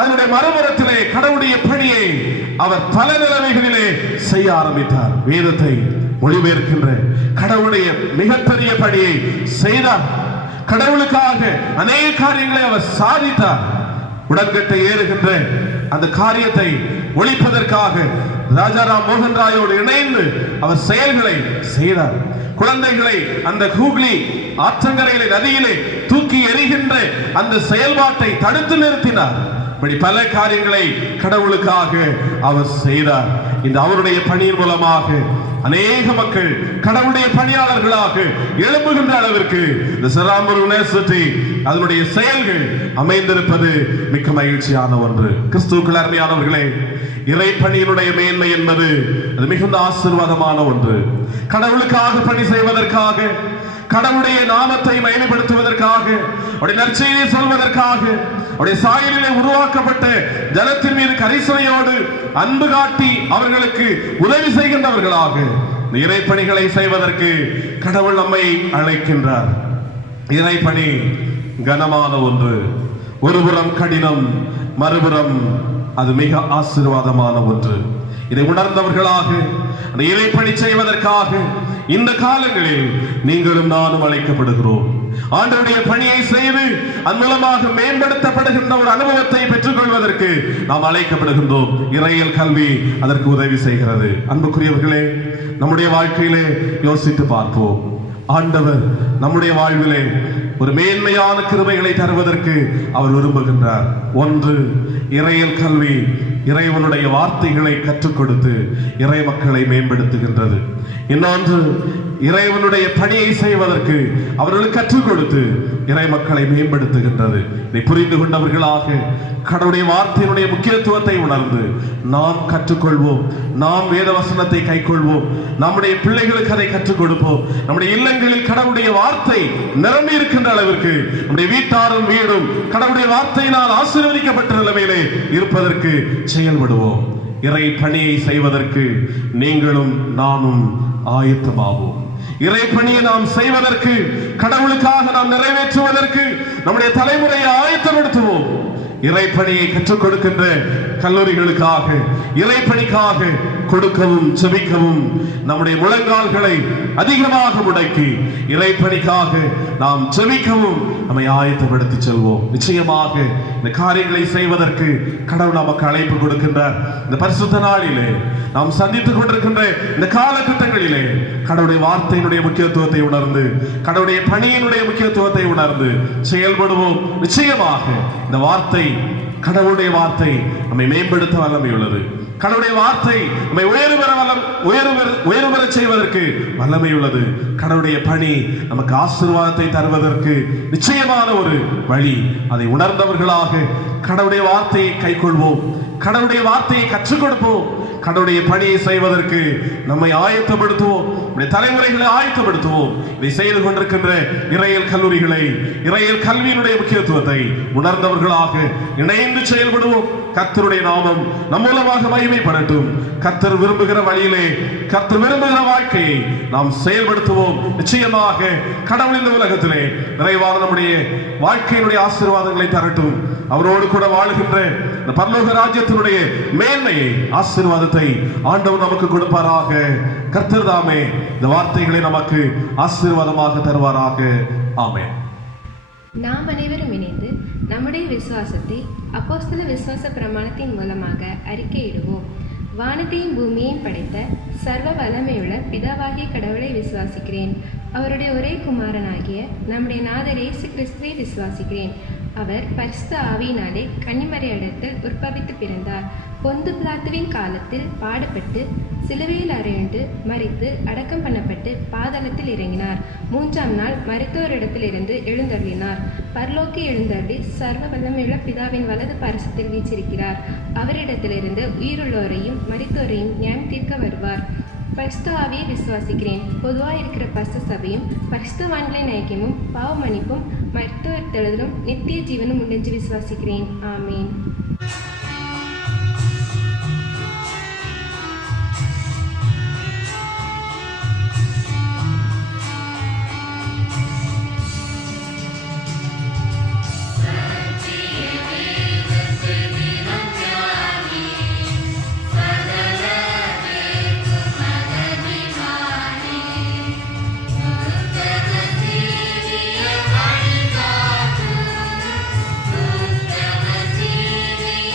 அதனுடைய மறுபுறத்திலே கடவுளுடைய பணியை அவர் பல நிலைமைகளிலே செய்ய ஆரம்பித்தார். வேதத்தை மொழிபெயர்க்கின்ற கடவுளுடைய மிகப்பெரிய பணியை செய்தார். கடவுளுக்காக அநேக காரியங்களை அவர் சாதித்தார். உடன்கட்டை ஏறுகின்ற அந்த காரியத்தை ஒழிப்பதற்காக ராஜாராம் மோகன் ராயோடு இணைந்து அவர் செயல்களை செய்தார். குழந்தைகளை அந்த ஹூக்ளி ஆற்றங்கரையிலே நதியிலே தூக்கி எறிகின்ற அந்த செயல்பாட்டை தடுத்து நிறுத்தினார். இப்படி பல காரியங்களை கடவுளுக்காக அவர் செய்தார். இந்த அவருடைய பணியின் மூலமாக அநேக மக்கள் கடவுளுடைய பணியாளர்களாக எழும்புகின்ற அளவிற்கு இந்த சராம்பூர் யுனிவர்சிட்டி அதனுடைய செயல்கள் அமைந்திருப்பது மிக்க மகிழ்ச்சியான ஒன்று. கிறிஸ்துவுக்குள் அருமையானவர்களே, இறைப்பணியினுடைய மேன்மை என்பது அது மிகுந்த ஆசீர்வாதமான ஒன்று. கடவுளுக்காக பணி செய்வதற்காக, கடவுளுடைய நாமத்தை மகிமைப்படுத்துவதற்காக, அவருடைய நற்செய்தியை சொல்வதற்காக, அவருடைய சாயலிலே உருவாக்கப்பட்ட ஜனத்தின் மீது கரிசனையோடு அன்பு காட்டி அவர்களுக்கு உதவி செய்கின்றவர்களாக இறைப்பணிகளை செய்வதற்கு கடவுள் நம்மை அழைக்கின்றார். இறைப்பணி கனமான ஒன்று. ஒருபுறம் கடினம், மறுபுறம் அது மிக ஆசீர்வாதமான ஒன்று. இதை உணர்ந்தவர்களாக அந்த இறைப்பணி செய்வதற்காக இந்த காலங்களில் நீங்களும் நானும் அழைக்கப்படுகிறோம். ஆண்டவருடைய பணியை செய்து அதன் மூலமாக மேம்படுத்தப்படுகின்ற ஒரு அனுபவத்தை பெற்றுக் கொள்வதற்கு நாம் அழைக்கப்படுகின்றோம். இறையியல் கல்வி அதற்கு உதவி செய்கிறது. அன்புக்குரியவர்களே, நம்முடைய வாழ்க்கையிலே யோசித்து பார்ப்போம். ஆண்டவர் நம்முடைய வாழ்விலே ஒரு மேன்மையான கிருபைகளை தருவதற்கு அவர் விரும்புகின்றார். ஒன்று, இறையியல் கல்வி இறைவனுடைய வார்த்தைகளை கற்றுக் கொடுத்து இறை மக்களை மேம்படுத்துகின்றது. இன்னொன்று, இறைவனுடைய பணியை செய்வதற்கு அவர்களுக்கு கற்றுக் கொடுத்து இறை மக்களை மேம்படுத்துகின்றது. இதை புரிந்து கொண்டவர்களாக கடவுளுடைய வார்த்தையினுடைய முக்கியத்துவத்தை உணர்ந்து நாம் கற்றுக்கொள்வோம். நாம் வேத வசனத்தை கைக்கொள்வோம். நம்முடைய பிள்ளைகளுக்கு அதை கற்றுக் கொடுப்போம். நம்முடைய இல்லங்களில் கடவுளுடைய வார்த்தை நிரம்பி இருக்கின்ற அளவிற்கு நம்முடைய வீட்டாரும் வீடும் கடவுளுடைய வார்த்தையினால் ஆசீர்வதிக்கப்பட்ட நிலைமையிலே இருப்பதற்கு செயல்படுவோம். இறை பணியை செய்வதற்கு நீங்களும் நானும் ஆயத்தமாவோம். இறை பணியை நாம் செய்வதற்கு, கடவுளுக்காக நாம் நிறைவேற்றுவதற்கு நம்முடைய தலைமுறையை ஆயத்தப்படுத்துவோம். இறைப்பணியை கற்றுக் கொடுக்கின்ற கல்லூரிகளுக்காக, இறைப்பணிக்காக கொடுக்கவும் செபிக்கவும் நம்முடைய முழங்கால்களை அதிகமாக முடக்கி இறைப்பணிக்காக நாம் ஜெபிக்கவும் நம்மை ஆயத்தப்படுத்தி செல்வோம். நிச்சயமாக இந்த காரியங்களை செய்வதற்கு கடவுள் நமக்கு அழைப்பு கொடுக்கின்றார். இந்த பரிசுத்த நாளிலே நாம் சந்தித்துக் கொண்டிருக்கின்ற இந்த காலகட்டங்களிலே கடவுளுடைய வார்த்தையினுடைய முக்கியத்துவத்தை உணர்ந்து, கடவுளுடைய பணியினுடைய முக்கியத்துவத்தை உணர்ந்து செயல்படுவோம். நிச்சயமாக இந்த வார்த்தை, கடவுளுடைய வார்த்தை நம்மை மேம்படுத்த வல்லமை உள்ளது. கடவுளுடைய வார்த்தை நம்மை உயர்வு பெற செய்வதற்கு வல்லமை உள்ளது. கடவுளுடைய பணி நமக்கு ஆசீர்வாதத்தை தருவதற்கு நிச்சயமான ஒரு வழி. அதை உணர்ந்தவர்களாக கடவுளுடைய வார்த்தையை கைக்கொள்வோம், கடவுளுடைய வார்த்தையை கற்றுக் கொடுப்போம், கடவுளுடைய பணியை செய்வதற்கு நம்மை ஆயத்தப்படுத்துவோம், நம்முடைய தலைமுறைகளை ஆயத்தப்படுத்துவோம். இதை செய்து கொண்டிருக்கின்ற இறையியல் கல்லூரிகளை, இறையியல் கல்வியினுடைய முக்கியத்துவத்தை உணர்ந்தவர்களாக இணைந்து செயல்படுவோம். கர்த்தருடைய நாமம் நம் மூலமாக மகிமைப்படட்டும். கர்த்தர் விரும்புகிற வழியிலே, கர்த்தர் விரும்புகிற வாழ்க்கையை நாம் செயல்படுத்துவோம். நிச்சயமாக கடவுள் இந்த உலகத்திலே நிறைவான நம்முடைய வாழ்க்கையினுடைய ஆசீர்வாதங்களை தரட்டும். அவரோடு கூட வாழுகின்ற இந்த பரலோக ராஜ்யத்தினுடைய மேன்மையை, ஆசீர்வாதத்தை ஆண்டவர் நமக்கு கொடுப்பாராக. கர்த்தர் தாமே இந்த வார்த்தைகளை நமக்கு ஆசீர்வாதமாக தருவாராக. ஆமென். நாம் அனைவரும் இணைந்து நம்முடைய விசுவாசத்தை அப்போஸ்தல விசுவாச பிரமாணத்தின் மூலமாக அறிக்கையிடுவோம். வானத்தையும் பூமியையும் படைத்த சர்வ வல்லமையுள்ள பிதாவாகிய கடவுளை விசுவாசிக்கிறேன். அவருடைய ஒரே குமாரனாகிய நம்முடைய நாதர் இயேசு கிறிஸ்துவை விசுவாசிக்கிறேன். அவர் பரிசுத்த ஆவியினாலே கன்னிமரியாளிடத்தில் உற்பவித்து பிறந்தார். பொந்து பிலாத்துவின் காலத்தில் பாடுபட்டு சிலுவையில் அறையுண்டு மரித்து அடக்கம் பண்ணப்பட்டு பாதாளத்தில் இறங்கினார். 3ஆம் நாள் மரித்தோரிடத்திலிருந்து எழுந்தருளினார். பரலோக்கி எழுந்தருளி சர்வ வல்லமையுள்ள பிதாவின் வலது பரிசத்தில் வீற்றிருக்கிறார். அவரிடத்திலிருந்து உயிருள்ளோரையும் மரித்தோரையும் நியாயம் தீர்க்க வருவார். பரிசுத்த ஆவியை விசுவாசிக்கிறேன். பொதுவாக இருக்கிற பரிசுத்த சபையும் பரிசுத்தவான்களின் ஐக்கியமும் பாவ மன்னிப்பும் மரித்தோர்த்தெழுதலும் நித்திய ஜீவனும் உண்டென்று விசுவாசிக்கிறேன். ஆமேன்.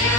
Yeah.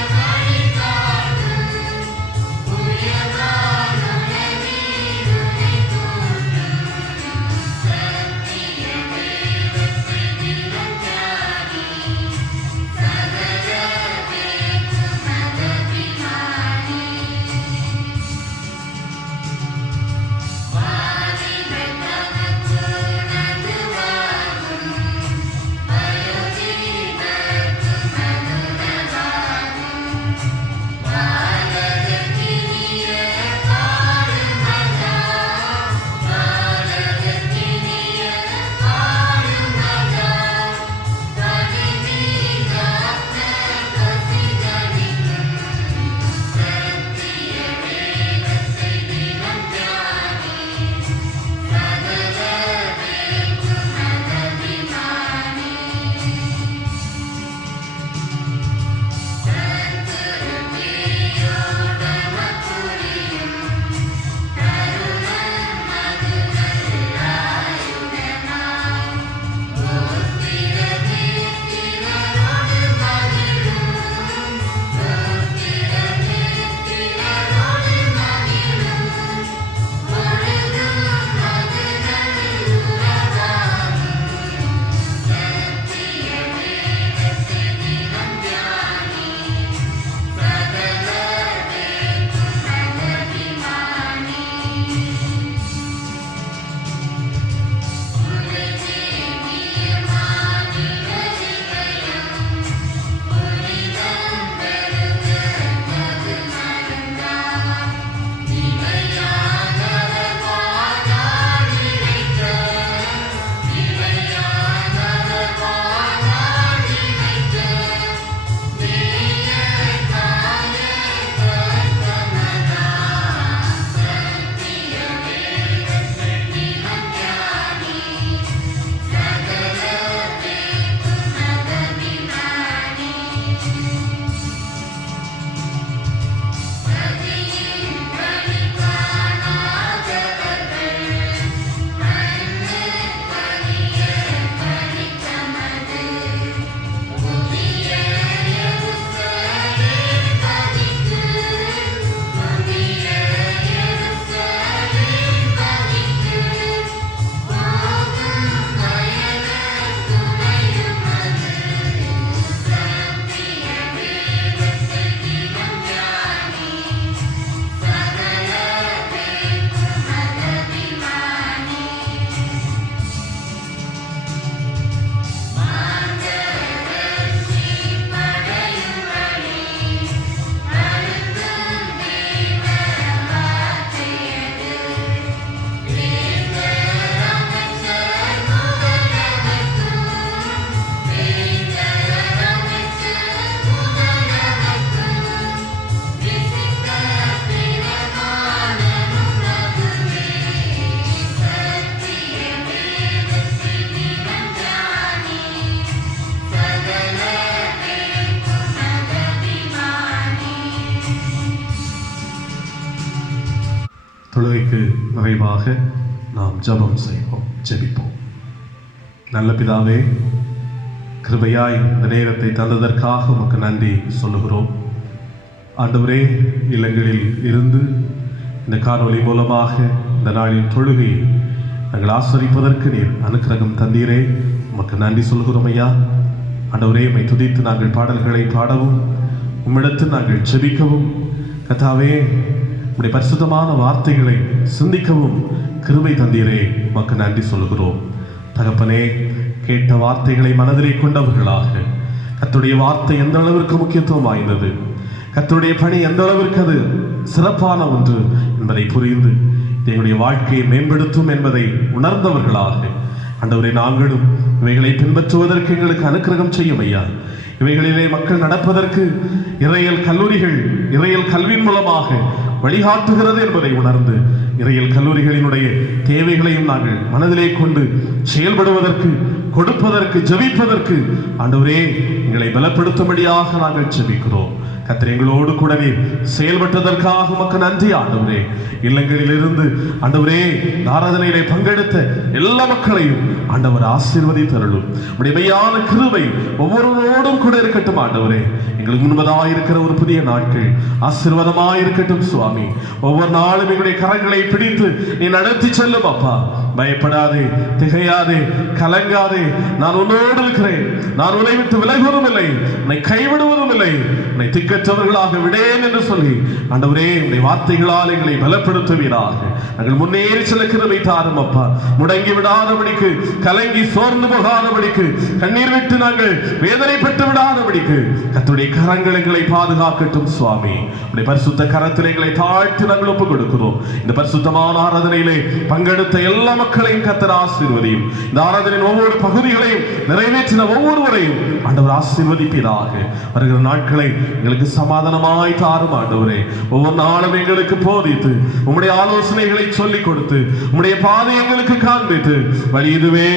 தொழுகைக்கு நிறைவாக நாம் ஜெபம் செய்வோம், ஜெபிப்போம். நல்ல பிதாவே, கிருபையாய் இந்த நேரத்தை தந்ததற்காக உமக்கு நன்றி சொல்லுகிறோம். ஆண்டவரே, இல்லங்களில் இருந்து இந்த காணொளி மூலமாக இந்த நாளின் தொழுகையை நாங்கள் ஆஸ்வதிப்பதற்கு நீர் அனுக்கிரகம் தந்தீரே, உமக்கு நன்றி சொல்கிறோம் ஐயா. ஆண்டவரே, உம்மை துதித்து நாங்கள் பாடல்களை பாடவும், உம்மிடத்தில் நாங்கள் ஜெபிக்கவும், கர்த்தாவே உம்முடைய பரிசுத்தமான வார்த்தைகளை சிந்திக்கவும் கிருபை தந்தீரே, உமக்கு நன்றி சொல்கிறோம். தகப்பனே, கேட்ட வார்த்தைகளை மனதிலே கொண்டவர்களாக கர்த்தருடைய வார்த்தை எந்த அளவிற்கு முக்கியத்துவம் வாய்ந்தது, கர்த்தருடைய பணி எந்த அளவிற்கு அது சிறப்பான ஒன்று என்பதை புரிந்து எங்களுடைய வாழ்க்கையை மேம்படுத்தும் என்பதை உணர்ந்தவர்களாக ஆண்டவரே நாங்களும் இவைகளை பின்பற்றுவதற்கு எங்களுக்கு அனுக்கிரகம் செய்யும் ஐயா. இவைகளிலே மக்கள் நடப்பதற்கு இறையியல் கல்லூரிகள் இறையியல் கல்வியின் மூலமாக வழிகாட்டுகிறது என்பதை உணர்ந்து இறையியல் கல்லூரிகளினுடைய தேவைகளையும் நாங்கள் மனதிலே கொண்டு செயல்படுவதற்கு, கொடுப்பதற்கு, ஜெபிப்பதற்கு ஆண்டவரே எங்களை பலப்படுத்தும்படியாக நாங்கள் ஜெபிக்கிறோம். கர்த்தர் எங்களோடு கூட நீர் செயல்பட்டதற்காக உமக்கு நன்றி ஆண்டவரே. இல்லங்களில் இருந்து ஆண்டவரே ஆராதனையிலே பங்கெடுத்த எல்லா மக்களையும் ஆண்டவர் ஆசீர்வதித்தருளும். உம்முடைய மெய்யான கிருபை ஒவ்வொருவரோடும் கூட இருக்கட்டும் ஆண்டவரே. எங்களுக்கு முன்பதாக இருக்கிற ஒரு புதிய நாட்கள் ஆசீர்வாதமாக இருக்கட்டும் சுவாமி. ஒவ்வொரு நாளும் எங்களுடைய கரங்களை பிடித்து நீ நடத்தி செல்லும் அப்பா. பயப்படாதே, திகையாதே, கலங்காதே. நான் உன்னோடு இருக்கிறேன், நான் உன்னை விட்டு விலகுவதும் இல்லை, உன்னை கைவிடுவதும் இல்லை, உன்னை திக்கற்றவர்களாக விடேன் என்று சொல்லி ஆண்டவரே உம்முடைய வார்த்தைகளால் எங்களை பலப்படுத்துவீராக. நாங்கள் முன்னேறி செல்ல கிருபை தாரும் அப்பா. முடங்கி விடாதபடிக்கு, கலங்கி சோர்ந்து போகாதபடிக்கு, கண்ணீர் விட்டு நாங்கள் வேதனைப்பட்டு விடாதபடிக்கு கர்த்தருடைய கரங்கள் எங்களை பாதுகாக்கட்டும் சுவாமி. உம்முடைய பரிசுத்த கரத்தில் எங்களை தாழ்த்தி நாங்கள் ஒப்புக் கொடுக்கிறோம். இந்த பரிசுத்தமான ஆராதனையிலே பங்கெடுத்த எல்லா மக்களையும் கர்த்தர் ஆசீர்வதியும். இந்த ஆராதனையின் ஒவ்வொரு பகுதிகளையும் நிறைவேற்றின ஒவ்வொருவரையும் ஆண்டவர் ஆசீர்வதிப்பீராக. வருகிற நாட்களை எங்களுக்கு சமாதானமாய் தாரும் ஆண்டவரே. ஒவ்வொரு நாளும் எங்களுக்கு போதித்து உம்முடைய ஆலோசனைகளை சொல்லிக் கொடுத்து உம்முடைய பாதை எங்களுக்கு காண்பித்து வழி இதுவே,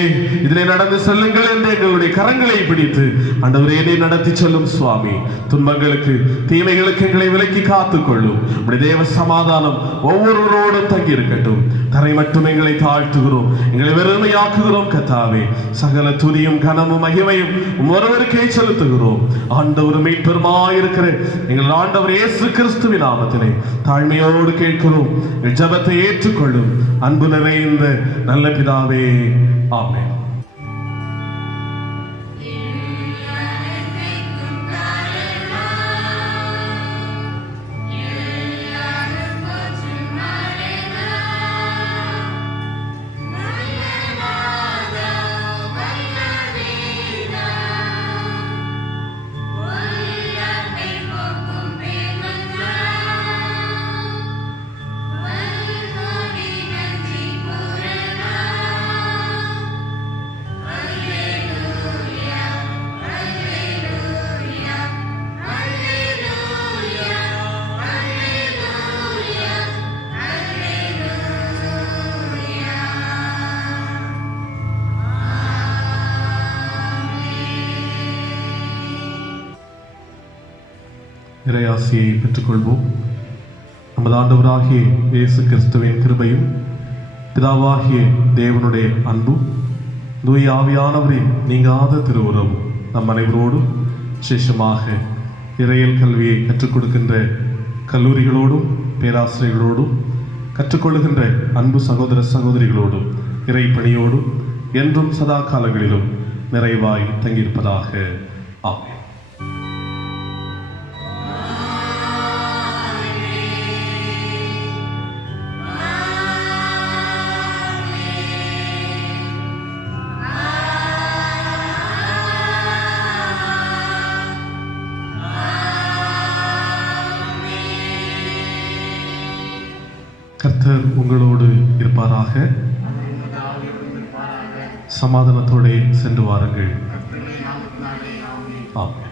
இதிலே நடந்து செல்லுங்கள் என்று எங்களுடைய கரங்களை பிடித்து ஆண்டவரே நீ நடத்தி செல்லும் சுவாமி. துன்பங்களுக்கு, தீமைகளுக்கு எங்களை விலக்கி காத்துக்கொள்ளும். உம்முடைய தேவ சமாதானம் ஒவ்வொருவரோடும் தங்கி இருக்கட்டும். தரை மட்டும் எங்களை தாழ்த்துகிறோம், எங்களை வெறுமையாக்குகிறோம் கர்த்தாவே. சகல துதியும் கனமும் மகிமையும் ஒருவருக்கே செலுத்துகிறோம். ஆண்டவர் மீட்பெருமாயிருக்கிற எங்கள் ஆண்டவர் இயேசு கிறிஸ்துவின் நாமத்திலே தாழ்மையோடு கேட்கிறோம். எங்கள் ஜெபத்தை ஏற்றுக்கொள்ளும் அன்பு நிறைந்த நல்ல பிதாவே, ஆமென். இறையாசியை பெற்றுக்கொள்வோம். நமது ஆண்டவராகிய இயேசு கிறிஸ்துவின் கிருபையும் பிதாவாகிய தேவனுடைய அன்பும் தூய ஆவியானவரின் நீங்காத திருவுறவும் நம் அனைவரோடும் விசேஷமாக இறையியல் கல்வியை கற்றுக் கொடுக்கின்ற கல்லூரிகளோடும் பேராசிரியர்களோடும் கற்றுக்கொள்ளுகின்ற அன்பு சகோதர சகோதரிகளோடும் இறை பணியோடும் என்றும் சதா காலங்களிலும் நிறைவாய் தங்கியிருப்பதாக. ஆமென். கர்த்தர் உங்களோடு இருப்பாராக. சமாதானத்தோടെ சென்று வாருங்கள். ஆமென்.